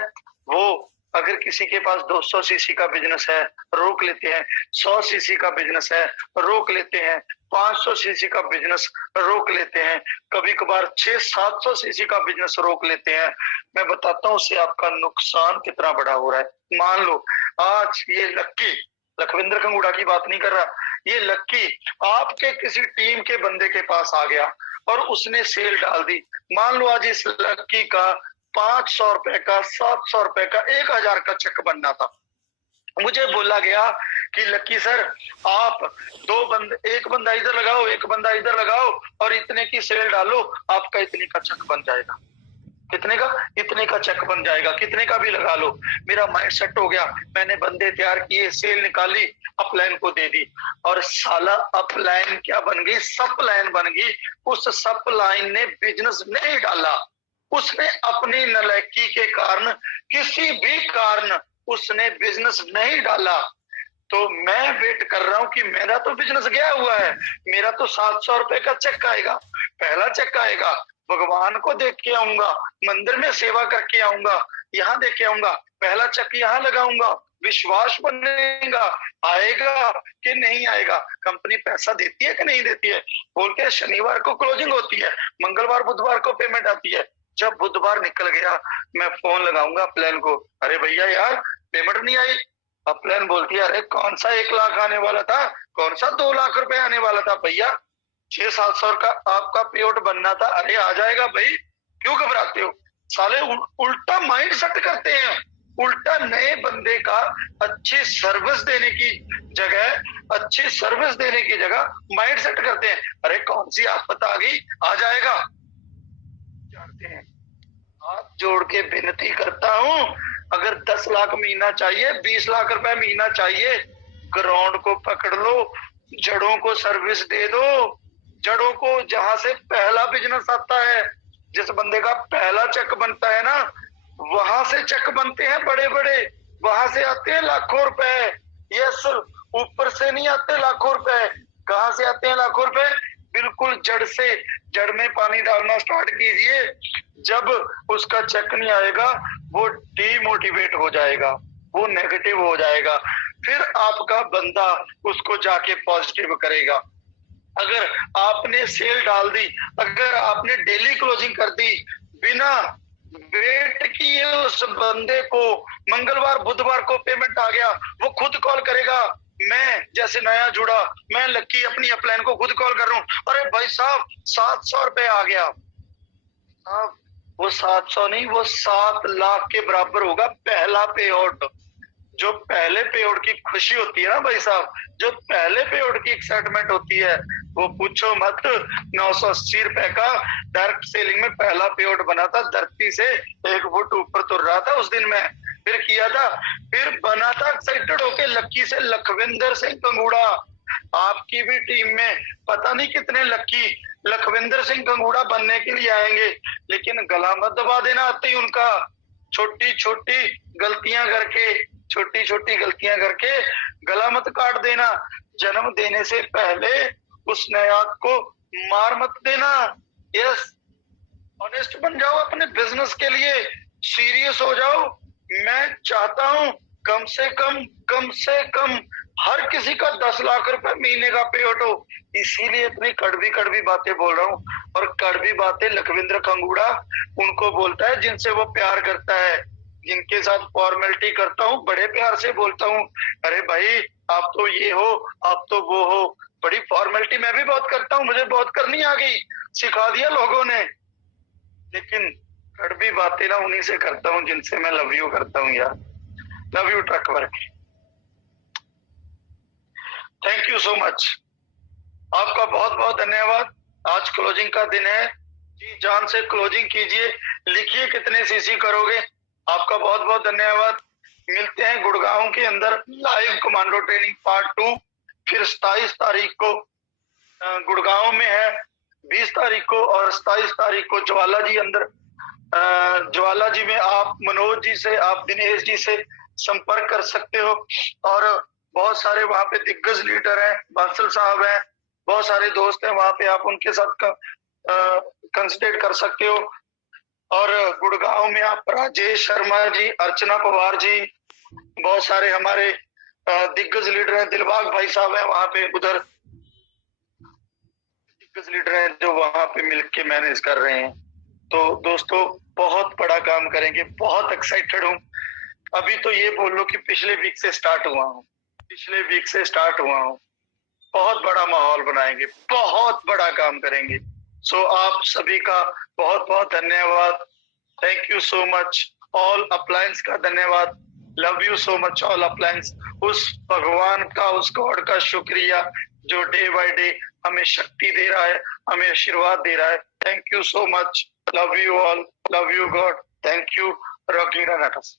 वो अगर किसी के पास 200 सीसी का बिजनेस है, रोक लेते हैं। 100 सीसी का बिजनेस है, रोक लेते हैं। 500 सीसी का बिजनेस रोक लेते हैं। कभी कभार 600-700 सीसी का बिजनेस रोक लेते हैं। मैं बताता हूँ उससे आपका नुकसान कितना बड़ा हो रहा है। मान लो आज ये लक्की, लखविंद्र कंगूड़ा की बात नहीं कर रहा, ये लक्की आपके किसी टीम के बंदे के पास आ गया और उसने सेल डाल दी। मान लो आज इस लक्की का 500 रुपए का, 700 रुपए का, 1000 का चेक बनना था। मुझे बोला गया कि लक्की सर आप एक बंदा इधर लगाओ, एक बंदा इधर लगाओ और इतने की सेल डालो, आपका इतने का चेक बन जाएगा। कितने का? इतने का चेक बन जाएगा, कितने का भी लगा लो। मेरा माइंड सेट हो गया, मैंने बंदे तैयार किए, सेल निकाली, अपलाइन को दे दी और साला अपलाइन क्या बन गई? सप्लाइन बन गई। उस सप्लाइन ने बिजनेस नहीं डाला, उसने अपनी नालायकी के कारण, किसी भी कारण उसने बिजनेस नहीं डाला। तो मैं वेट कर रहा हूं कि मेरा तो बिजनेस गया हुआ है, मेरा तो 700 रुपए का चेक आएगा, पहला चेक आएगा, भगवान को देख के आऊंगा, मंदिर में सेवा करके आऊंगा, यहाँ देख के आऊंगा, पहला चेक यहाँ लगाऊंगा, विश्वास बनेगा, आएगा कि नहीं आएगा, कंपनी पैसा देती है कि नहीं देती है बोल के। शनिवार को क्लोजिंग होती है, मंगलवार बुधवार को पेमेंट आती है। जब बुधवार निकल गया मैं फोन लगाऊंगा प्लान को, अरे भैया यार पेमेंट नहीं आई। अब प्लान बोलती है अरे कौन सा 1 लाख आने वाला था, कौन सा 2 लाख रुपए आने वाला था भैया, 600-700 का आपका पे आउट बनना था। अरे आ जाएगा भाई, क्यों घबराते हो? साले उल्टा माइंड सेट करते हैं, उल्टा नए बंदे का अच्छी सर्विस देने की जगह माइंड सेट करते हैं। अरे कौन सी आफत आ गई, आ जाएगा। जानते हैं, हाथ जोड़ के विनती करता हूं, अगर 10 लाख महीना चाहिए, 20 लाख रुपए महीना चाहिए, ग्राउंड को पकड़ लो, जड़ों को सर्विस दे दो। जड़ों को जहां से पहला बिजनेस आता है, जिस बंदे का पहला चेक बनता है ना, वहां से चेक बनते हैं बड़े बड़े, वहां से आते हैं लाखों रुपए। यस, ऊपर से नहीं आते लाखों रुपए। कहां से आते हैं लाखों रुपए? बिल्कुल जड़ से। जड़ में पानी डालना स्टार्ट कीजिए, जब उसका चेक नहीं आएगा वो डीमोटिवेट हो जाएगा, वो नेगेटिव हो जाएगा, फिर आपका बंदा उसको जाके पॉजिटिव करेगा। अगर आपने सेल डाल दी, अगर आपने डेली क्लोजिंग कर दी, बिना वेट किए उस बंदे को मंगलवार बुधवार को पेमेंट आ गया, वो खुद कॉल करेगा। मैं जैसे नया जुड़ा, मैं लक्की अपनी अपलाइन को खुद कॉल कर रहा हूँ, अरे भाई साहब 700 रुपए आ गया। अब वो 700 नहीं, वो 7 लाख के बराबर होगा पहला पे आउट। जो पहले पे आउट की खुशी होती है ना भाई साहब, जो पहले पे आउट की एक्साइटमेंट होती है, वो पूछो मत। 980 रुपए का डायरेक्ट सेलिंग में पहला पे आउट बना था, धरती से 1 फुट ऊपर तुर रहा था उस दिन में, फिर किया था, फिर बना था एक्साइटेड होके लक्की से लखविंदर सिंह कंगूड़ा। आपकी भी टीम में पता नहीं कितने लक्की लखविंदर सिंह कंगूड़ा बनने के लिए आएंगे, लेकिन गला मत दबा देना आते ही उनका। छोटी छोटी गलतियां करके गला मत काट देना। जन्म देने से पहले उस नायाब को मार मत देना। यस, ऑनेस्ट बन जाओ अपने बिजनेस के लिए, सीरियस हो जाओ। मैं चाहता हूं कम से कम हर किसी का 10 लाख रुपए महीने का पे आउट हो। इसीलिए इतनी कड़वी कड़वी बातें बोल रहा हूँ। और कड़वी बातें लखविंद्र खंगूड़ा उनको बोलता है जिनसे वो प्यार करता है, जिनके साथ फॉर्मेलिटी करता हूँ, बड़े प्यार से बोलता हूँ, अरे भाई आप तो ये हो, आप तो वो हो। बड़ी फॉर्मेलिटी मैं भी बहुत करता हूँ, मुझे बहुत करनी आ गई, सिखा दिया लोगों ने। लेकिन कड़वी बातें ना उन्हीं से करता हूँ जिनसे मैं लव यू करता हूँ यार। Love you truck work. Thank you so much, आपका बहुत बहुत धन्यवाद। आज क्लोजिंग का दिन है, जी जान से क्लोजिंग कीजिए, लिखिए कितने सीसी करोगे। आपका बहुत बहुत धन्यवाद। मिलते हैं गुड़गांव के अंदर लाइव कमांडो ट्रेनिंग पार्ट 2। फिर 27 तारीख को गुड़गांव में है, 20 तारीख को और 27 तारीख को ज्वाला जी अंदर ज्वाला जी में आप मनोज जी से, आप दिनेश जी से संपर्क कर सकते हो। और बहुत सारे वहां पे दिग्गज लीडर हैं, बांसल साहब हैं, बहुत सारे दोस्त हैं वहां पे, आप उनके साथ कंसल्टेट कर सकते हो। और गुड़गांव में आप राजेश शर्मा जी, अर्चना पवार जी, बहुत सारे हमारे दिग्गज लीडर हैं, दिलबाग भाई साहब हैं वहां पे, उधर दिग्गज लीडर हैं जो वहां पे मिलके मैनेज कर रहे हैं। तो दोस्तों बहुत बड़ा काम करेंगे, बहुत एक्साइटेड हूँ। अभी तो ये बोल लो कि पिछले वीक से स्टार्ट हुआ हूँ, बहुत बड़ा माहौल बनाएंगे, बहुत बड़ा काम करेंगे। सो आप सभी का बहुत बहुत धन्यवाद। Thank you so much. All appliance का धन्यवाद। Love you so much all appliance. उस भगवान का, उस गॉड का शुक्रिया जो डे बाय डे हमें शक्ति दे रहा है, हमें आशीर्वाद दे रहा है। Thank you so much. Love you all, love you God. Thank you. Rocking रनाटस।